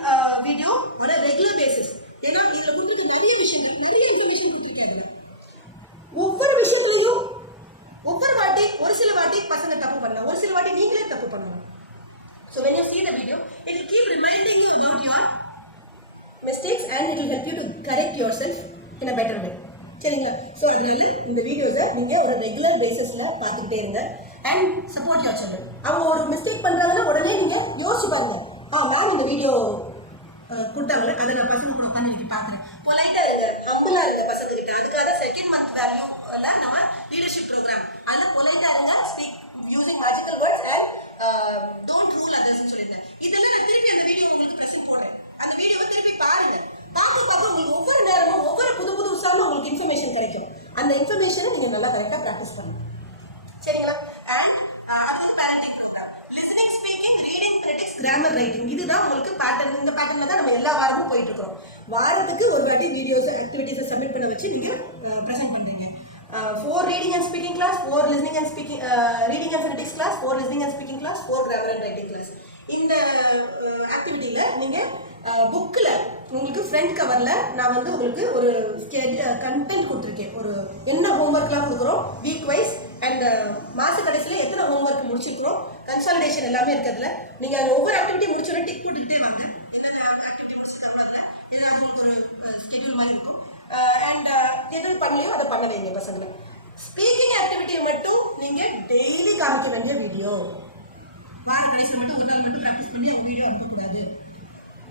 video on a regular basis. ஏன்னா இதில் கொடுத்துட்டு நிறைய விஷயங்கள் நிறைய இன்ஃபர்மேஷன் கொடுத்துருக்கேன். இதில் ஒவ்வொரு விஷயத்துலையும் ஒவ்வொரு வாட்டி ஒரு சில வாட்டி பசங்க தப்பு பண்ணலாம், ஒரு சில வாட்டி நீங்களே தப்பு பண்ணலாம். So when you see the video, it will keep reminding you about your mistakes and it will help you to correct yourself in a better way. சரிங்களா? ஸோ அதனால இந்த வீடியோஸை நீங்கள் ஒரு ரெகுலர் பேசிஸில் பார்த்துக்கிட்டே இருங்க அண்ட் சப்போர்ட் யுவர் சில்ட்ரன். அவங்க ஒரு மிஸ்டேக் பண்ணுறாங்கன்னா உடனே நீங்கள் யோசிச்சு பாருங்க, மேம் இந்த வீடியோ கொடுத்தாங்களே அதை நான் பசங்க கூட உட்காந்து இன்னைக்கு பார்க்குறேன். பொலைட்டாக இருங்க, ஹம்பிளாக இருங்க பசங்க கிட்ட. அதுக்காக செகண்ட் மந்த் வேல்யூவில் நம்ம லீடர்ஷிப் ப்ரோக்ராம் அதில் பொலைட்டாக இருங்க, speak using magical words and don't rule அதர்ஸ்ன்னு சொல்லியிருந்தேன். இதெல்லாம் நான் திருப்பி அந்த வீடியோ உங்களுக்கு ப்ரெசென்ட் போடுறேன். அந்த வீடியோவை திருப்பி பாருங்க. பார்க்க உங்களுக்கு ஒவ்வொரு நேரமும் ஒவ்வொரு புதுசாகவும் உங்களுக்கு இன்ஃபர்மேஷன் கிடைக்கும். அந்த இன்ஃபர்மேஷனை நீங்கள் நல்லா கரெக்டாக ப்ராக்டிஸ் பண்ணுங்க. சரிங்களா? அண்ட் அடுத்தது parenting program, listening, speaking, reading, critics, grammar, writing. இதுதான் உங்களுக்கு பேட்டர்ன். இந்த பேட்டர்னில் தான் நம்ம எல்லா வாரமும் போயிட்டு இருக்கிறோம். வாரத்துக்கு ஒரு வாட்டி வீடியோஸ் ஆக்டிவிட்டீஸை சப்மிட் பண்ண வச்சு நீங்கள் ப்ரெசென்ட் பண்ணுறீங்க. 4 reading and speaking class, 4 listening and speaking, reading and phonetics class, 4 listening and speaking class, 4 grammar and writing class. இந்த ஆக்டிவிட்டியில் நீங்கள் புக்கில் உங்களுக்கு ஃப்ரண்ட் கவரில் நான் வந்து உங்களுக்கு ஒரு கண்டென்ட் கொடுத்துருக்கேன். ஒரு என்ன ஹோம்ஒர்க்லாம் கொடுக்குறோம் வீக் வைஸ் அண்ட் மாத கடைசியில் எத்தனை ஹோம்ஒர்க் முடிச்சிக்கிறோம், கன்சாலிடேஷன் எல்லாமே இருக்கிறதுல. நீங்கள் அதில் ஒவ்வொரு ஆக்டிவிட்டி முடிச்சோட டிக் போட்டுக்கிட்டே வாங்க. என்னென்ன ஆக்டிவிட்டி முடிச்சுக்கிறோம் அதில் ஏன்னா உங்களுக்கு ஒரு ஸ்கெட்யூல் மாதிரி இருக்கும். அண்ட் எதுவும் பண்ணலையோ அதை பண்ண வைங்க பசங்களை. ஸ்பீக்கிங் ஆக்டிவிட்டியை மட்டும் நீங்கள் டெய்லி காமிக்க வேண்டிய வீடியோ. வார கடைசியில் மட்டும் ஒரு நாள் மட்டும் ப்ராக்டிஸ் பண்ணி அவங்க வீடியோ அனுப்பக்கூடாது.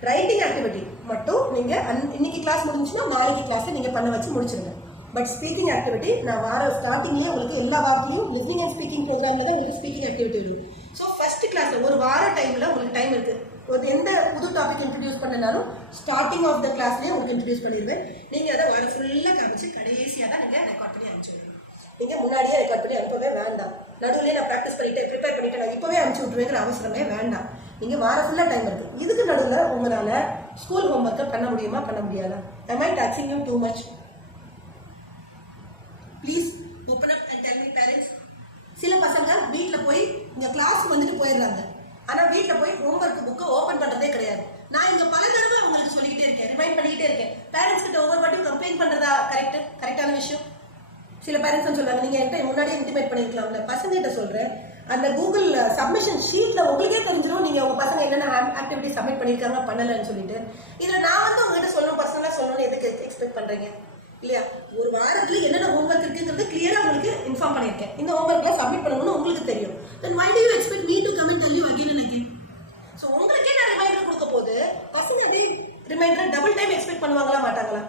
ரைட்டிங் ஆக்டிவிட்டி மட்டும் நீங்கள் இன்னைக்கு கிளாஸ் முடிஞ்சுன்னா நாளைக்கு கிளாஸை நீங்கள் பண்ண வச்சு முடிச்சிருங்க. பட் ஸ்பீக்கிங் ஆக்டிவிட்டி நான் வார ஸ்டார்டிங்லேயே உங்களுக்கு எல்லா வாரத்தையும் லிஸ்னிங் அண்ட் ஸ்பீக்கிங் ப்ரோக்ராமில் தான் உங்களுக்கு ஸ்பீக்கிங் ஆக்டிவிட்டி வரும். ஸோ ஃபஸ்ட்டு கிளாஸில் ஒரு வார டைமில் உங்களுக்கு டைம் இருக்குது. ஒரு எந்த புது டாபிக் இன்ட்ரடியூஸ் பண்ணனாலும் ஸ்டார்டிங் ஆஃப் த கிளாஸ்லேயே உங்களுக்கு இன்ட்ரடியூஸ் பண்ணிடுவேன். நீங்கள் அதை வாரம் ஃபுல்லாக காமிச்சு கடைசியாக தான் நீங்கள் ரெக்கார்ட் பண்ணி அனுப்பிச்சுடுவீங்க. நீங்கள் முன்னாடியே ரெக்கார்ட் பண்ணி அனுப்பவே வேண்டாம். நடுவுலேயே நான் ப்ராக்டிஸ் பண்ணிவிட்டு ப்ரிப்பேர் பண்ணிவிட்டு நான் இப்போவே அனுப்பிச்சி விட்ருவேங்கிற அவசரமே வேண்டாம். நீங்கள் வாரம் ஃபுல்லாக டைம் இருக்குது. இதுக்கு நடுவில் உங்களால் ஸ்கூல் ஹோம்ஒர்க்கை பண்ண முடியுமா பண்ண முடியாதா? am I taxing you too much? Please open up and tell me parents. சில பசங்க வீட்டில் போய் இங்கே கிளாஸ்க்கு வந்துட்டு போயிடுறாங்க. ஆனால் வீட்டில் போய் ஹோம்ஒர்க் புக்கை ஓப்பன் பண்ணுறதே கிடையாது. நான் இங்கே பல தடவை உங்களுக்கு சொல்லிக்கிட்டே இருக்கேன், ரிமைண்ட் பண்ணிக்கிட்டே இருக்கேன். பேரண்ட்ஸ் கிட்ட ஒவ்வொரு வாட்டியும் கம்ப்ளைண்ட் பண்ணுறதா கரெக்டான விஷயம்? சில பேரண்ட்ஸ் சொல்கிறாங்க நீங்கள் என்கிட்ட முன்னாடியே இன்டிமேட் பண்ணியிருக்கலாம்ல. பசங்கிட்ட சொல்கிறேன், அந்த கூகுள் சப்மிஷன் ஷீட்டில் உங்களுக்கே தெரிஞ்சிடும் நீங்கள் உங்கள் பசங்க என்னென்ன ஆக்டிவிட்டி சப்மிட் பண்ணியிருக்காங்க பண்ணலைன்னு சொல்லிட்டு. இதில் நான் வந்து உங்கள்கிட்ட சொல்லணும், பர்சனலாக சொல்லணும்னு எதுக்கு எக்ஸ்பெக்ட் பண்ணுறீங்க இல்லையா? ஒரு வாரத்தில் என்னென்ன ஹோம்ஒர்க் இருக்குங்கிறது கிளியராக உங்களுக்கு இன்ஃபார்ம் பண்ணியிருக்கேன். இந்த ஹோம்ஒர்க்லாம் சப்மிட் பண்ணணும்னு உங்களுக்கு தெரியும். தென் why do you expect me to come and tell you again and again? So உங்களுக்கே நான் ரிமைண்டர் கொடுக்க போது பசங்க அதே ரிமைண்டர் டபுள் டைம் எக்ஸ்பெக்ட் பண்ணுவாங்களா மாட்டாங்களா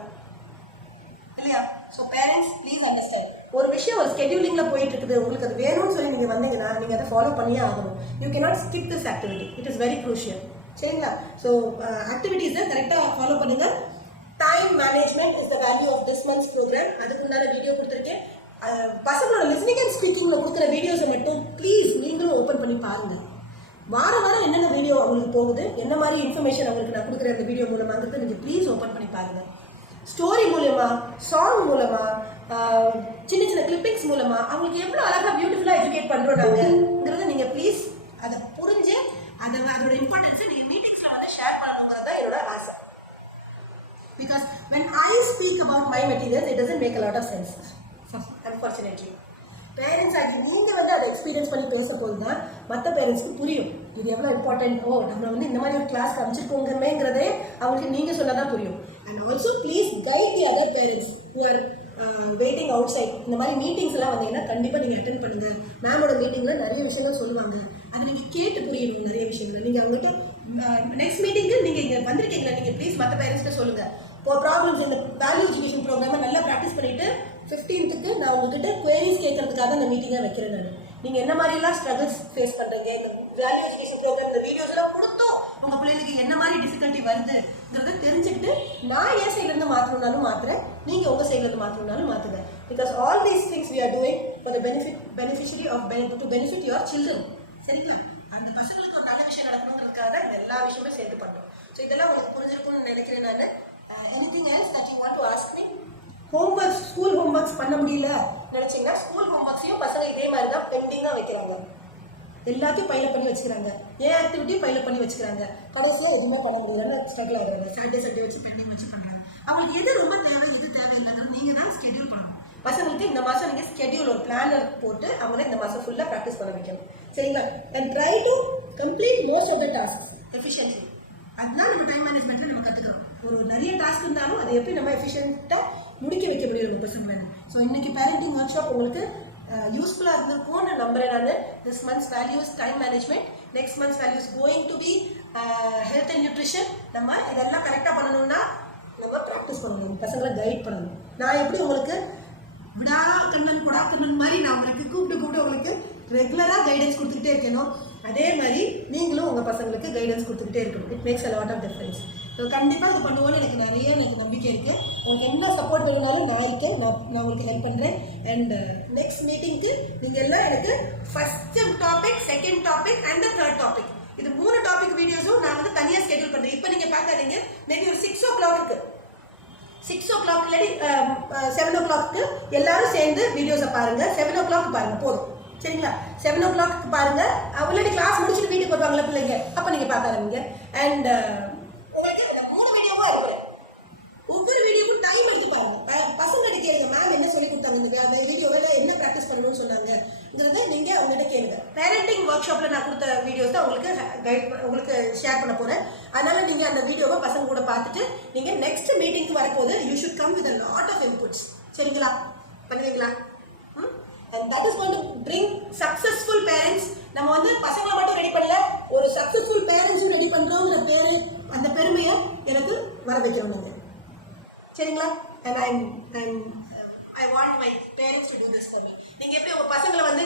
இல்லையா? So parents please understand. ஒரு விஷயம் ஒரு ஸ்கெடியூலிங்கில் போயிட்டு இருக்குது, உங்களுக்கு அது வேணும்னு சொல்லி நீங்கள் வந்தீங்கன்னா நீங்கள் அதை ஃபாலோ பண்ணியே ஆகணும். You cannot skip this activity, it is very crucial. சரிங்களா? ஸோ ஆக்டிவிட்டீஸை கரெக்டாக ஃபாலோ பண்ணுங்கள். Time management is the value of this months program. அதுக்கு உண்டான வீடியோ கொடுத்துருக்கேன். பசங்களோட லிசனிங் அண்ட் ஸ்பீக்கிங்கில் கொடுக்குற வீடியோஸை மட்டும் ப்ளீஸ் நீங்களும் ஓப்பன் பண்ணி பாருங்கள். வாரம் என்னென்ன வீடியோ அவங்களுக்கு போகுது, என்ன மாதிரி இன்ஃபர்மேஷன் அவங்களுக்கு நான் கொடுக்குற அந்த வீடியோ மூலமாங்கிறது நீங்கள் ப்ளீஸ் ஓப்பன் பண்ணி பாருங்கள். ஸ்டோரி மூலமா, சாங் மூலமா, சின்ன சின்ன கிளிப்பிங்ஸ் மூலமா அவங்களுக்கு எவ்வளோ அழகாக பியூட்டிஃபுல்லாக எஜுகேட் பண்ணுறோம் நாங்கங்கிறத நீங்கள் ப்ளீஸ் அதை புரிஞ்சு அதோட இம்பார்ட்டன்ஸை நீங்கள் மீட்டிங்ஸில் வந்து ஷேர் பண்ணணுங்கிறது தான் என்னோட ஆசை. Because when I speak about my materials, it doesn't make a lot of sense, unfortunately. Parents ஆகி நீங்கள் வந்து அதை எக்ஸ்பீரியன்ஸ் பண்ணி பேசும்போது தான் மற்ற பேரண்ட்ஸ்க்கு புரியும் இது எவ்வளோ இம்பார்ட்டன்ட். நம்ம வந்து இந்த மாதிரி ஒரு கிளாஸ்க்கு அமைச்சிருக்கோங்கிறதே அவங்களுக்கு நீங்கள் சொன்னால் தான் புரியும். And also please guide the other parents who are waiting outside இந்த மாதிரி மீட்டிங்ஸ்லாம் வந்தீங்கன்னா கண்டிப்பாக நீங்கள் அட்டென்ட் பண்ணுங்கள். மேமோட மீட்டிங்கில் நிறைய விஷயங்கள் சொல்லுவாங்க, அதை நீங்கள் கேட்டு புரியணும். நிறைய விஷயங்கள் நீங்கள் அவங்ககிட்ட நெக்ஸ்ட் மீட்டிங்க்கு நீங்கள் இங்கே வந்திருக்கீங்களா, நீங்கள் ப்ளீஸ் மற்ற பேரண்ட்ஸ்கிட்ட சொல்லுங்கள். இப்போ ப்ராப்ளம்ஸ் இந்த வேல்யூ எஜுகேஷன் ப்ரோக்ராமை நல்லா ப்ராக்டிஸ் பண்ணிவிட்டு 15th நான் உங்ககிட்ட குவரிஸ் கேட்கறதுக்காக அந்த மீட்டிங்கை வைக்கிறேன். நான் நீங்கள் என்ன மாதிரிலாம் ஸ்ட்ரகிள்ஸ் ஃபேஸ் பண்ணுறீங்க, இந்த வேல்யூ எஜுகேஷன் ப்ரோக்ராம் இந்த வீடியோஸ்லாம் கொடுத்தோம் உங்கள் பிள்ளைங்களுக்கு என்ன மாதிரி டிஃபிகல்ட்டி வருதுங்கிறத தெரிஞ்சுக்கிட்டு நான் என் சைட்லேருந்து மாற்றணுன்னாலும் மாற்றுறேன், நீங்கள் உங்கள் சைட்லேருந்து மாற்றணுன்னாலும் மாற்றுங்க. Because all these things we are doing for the beneficiary of to benefit your children. சரிங்களா? அந்த பசங்களுக்கு ஒரு நல்ல விஷயம் நடக்கணுங்கிறதுக்காக தான் இந்த எல்லா விஷயமே சேர்த்து பண்ணுறோம். ஸோ இதெல்லாம் உங்களுக்கு புரிஞ்சிருக்கும்னு நினைக்கிறேன். நான் anything else that you want to ask me? Homeworks, school homeworks பண்ண முடியல நினச்சிங்கன்னா ஸ்கூல் ஹோம்ஒர்க்ஸையும் பசங்க இதே மாதிரி தான் பெண்டிங்காக வைக்கிறாங்க. எல்லாத்தையும் பைலப் பண்ணி வச்சுக்கிறாங்க, ஏன் ஆக்டிவிட்டியும் பைலப் பண்ணி வச்சுக்கிறாங்க. கடைசியாக எதுவுமே பண்ண முடியலன்னு ஸ்ட்ரகிள் ஆகிடுறாங்க. சாட்டர்டே வச்சு பெண்டிங் வச்சு பண்ணுறாங்க. அவங்களுக்கு எது ரொம்ப தேவை எது தேவையில்லைங்கிறது நீங்கள் தான் ஸ்கெடியூல் பண்ணணும். பசங்களுக்கு இந்த மாதம் நீங்கள் ஸ்கெடியூல் ஒரு பிளானர் போட்டு அவங்கள இந்த மாதம் ஃபுல்லாக ப்ராக்டிஸ் பண்ண வைக்கணும். சரிங்களா? And try to complete most of the task efficiently. அதுதான் நம்ம டைம் மேனேஜ்மெண்ட்டில் நம்ம கற்றுக்கிறோம். ஒரு நிறைய டாஸ்க் இருந்தாலும் அதை எப்படி நம்ம எஃபிஷியண்ட்டாக முடிக்க வைக்க முடியும் நம்ம பசங்களை. ஸோ இன்றைக்கி பேரண்டிங் ஒர்க் ஷாப் உங்களுக்கு யூஸ்ஃபுல்லாக இருந்திருக்கும்னு நம்புகிறேன். நான் this months values time management, next months values going to be health and nutrition. நம்ம இதெல்லாம் கரெக்டாக பண்ணணும்னா நம்ம ப்ராக்டிஸ் பண்ணணும், பசங்களை கைட் பண்ணணும். நான் எப்படி உங்களுக்கு விடா கண்ணன் குடா கண்ணன் மாதிரி நான் உங்களுக்கு கூப்பிட்டு உங்களுக்கு ரெகுலராக கைடன்ஸ் கொடுத்துக்கிட்டே இருக்கணும், அதே மாதிரி நீங்களும் உங்கள் பசங்களுக்கு கைடன்ஸ் கொடுத்துக்கிட்டே இருக்கணும். It makes a lot of difference. So கண்டிப்பாக இது பண்ணுவோன்னு எனக்கு நம்பிக்கை இருக்குது. உங்களுக்கு என்ன சப்போர்ட் வேணுனாலும் நான் இருக்கேன், நான் உங்களுக்கு ஹெல்ப் பண்ணுறேன். அண்ட் நெக்ஸ்ட் மீட்டிங்க்கு நீங்கள் எல்லாம் எனக்கு first topic, second topic and third topic, இது 3 டாபிக் வீடியோஸும் நான் வந்து தனியாக ஸ்கெடியூல் பண்ணுறேன். இப்போ நீங்கள் பார்க்காதீங்க, மேபி ஒரு 6 o'clock 6 o'clock இல்லாட்டி 7 o'clock எல்லாரும் சேர்ந்து வீடியோஸை பாருங்கள். 7 o'clock பாருங்கள் போதும். சரிங்களா? 7 o'clock பாருங்கள். அவங்களே கிளாஸ் முடிச்சுட்டு வீட்டுக்கு வருவாங்களா பிள்ளைங்க, அப்போ நீங்கள் பார்க்க ஆரம்பிங்க. அண்ட் உங்களுக்கு இந்த 3 வீடியோவாக இருக்கிறேன். ஒவ்வொரு வீடியோக்கும் டைம் எடுத்து பாருங்கள். பசங்கள்கிட்ட கேளுங்க, மேம் என்ன சொல்லி கொடுத்தாங்க, இந்த வீடியோவில் என்ன ப்ராக்டிஸ் பண்ணணும்னு சொன்னாங்கிறத நீங்கள் அவங்ககிட்ட கேளுங்க. பேரண்டிங் ஒர்க் ஷாப்பில் நான் கொடுத்த வீடியோஸ் தான் உங்களுக்கு ஷேர் பண்ண போகிறேன். அதனால் நீங்கள் அந்த வீடியோவை பசங்க கூட பார்த்துட்டு நீங்கள் நெக்ஸ்ட் மீட்டிங்க்கு வரப்போது you should come with a lot of inputs. சரிங்களா? பண்ணுவீங்களா? And that is going to bring successful parents. நம்ம வந்து பசங்களை மட்டும் ரெடி பண்ணல, ஒரு சக்ஸஸ்ஃபுல் பேரண்ட்ஸும் ரெடி பண்ணுறோங்கிற அந்த பெருமையை எனக்கு வர வைக்கிறோம் நீங்கள். சரிங்களா? And I want my parents to do this for me. நீங்கள் எப்படி உங்கள் பசங்களை வந்து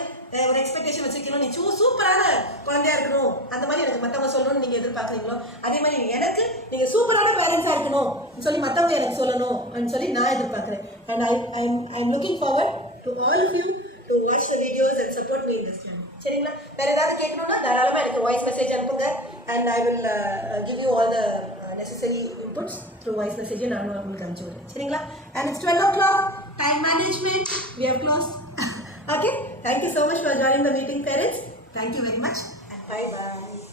ஒரு எக்ஸ்பெக்டேஷன் வச்சுக்கணும், நீ சூப்பரான குழந்தையா இருக்கணும், அந்த மாதிரி எனக்கு மற்றவங்க சொல்லணும்னு நீங்கள் எதிர்பார்க்குறீங்களோ, அதே மாதிரி எனக்கு நீங்கள் சூப்பரான பேரண்ட்ஸாக இருக்கணும் சொல்லி மற்றவங்க எனக்கு சொல்லணும் அப்படின்னு சொல்லி நான் எதிர்பார்க்குறேன். And I am looking forward to all of you to watch the videos and support me in this channel. சரிங்களா? வேற ஏதாவது கேட்கணும்னா தாராளமாக எனக்கு வாய்ஸ் மெசேஜ் அனுப்புங்க. and I will give you all the necessary inputs through voice message. நான் உங்களுக்கு அனுப்பிச்சு விடுறேன். சரிங்களா? and it's 12 o'clock, time management, we have closed. Okay, thank you so much for joining the meeting, parents. Thank you very much and bye bye.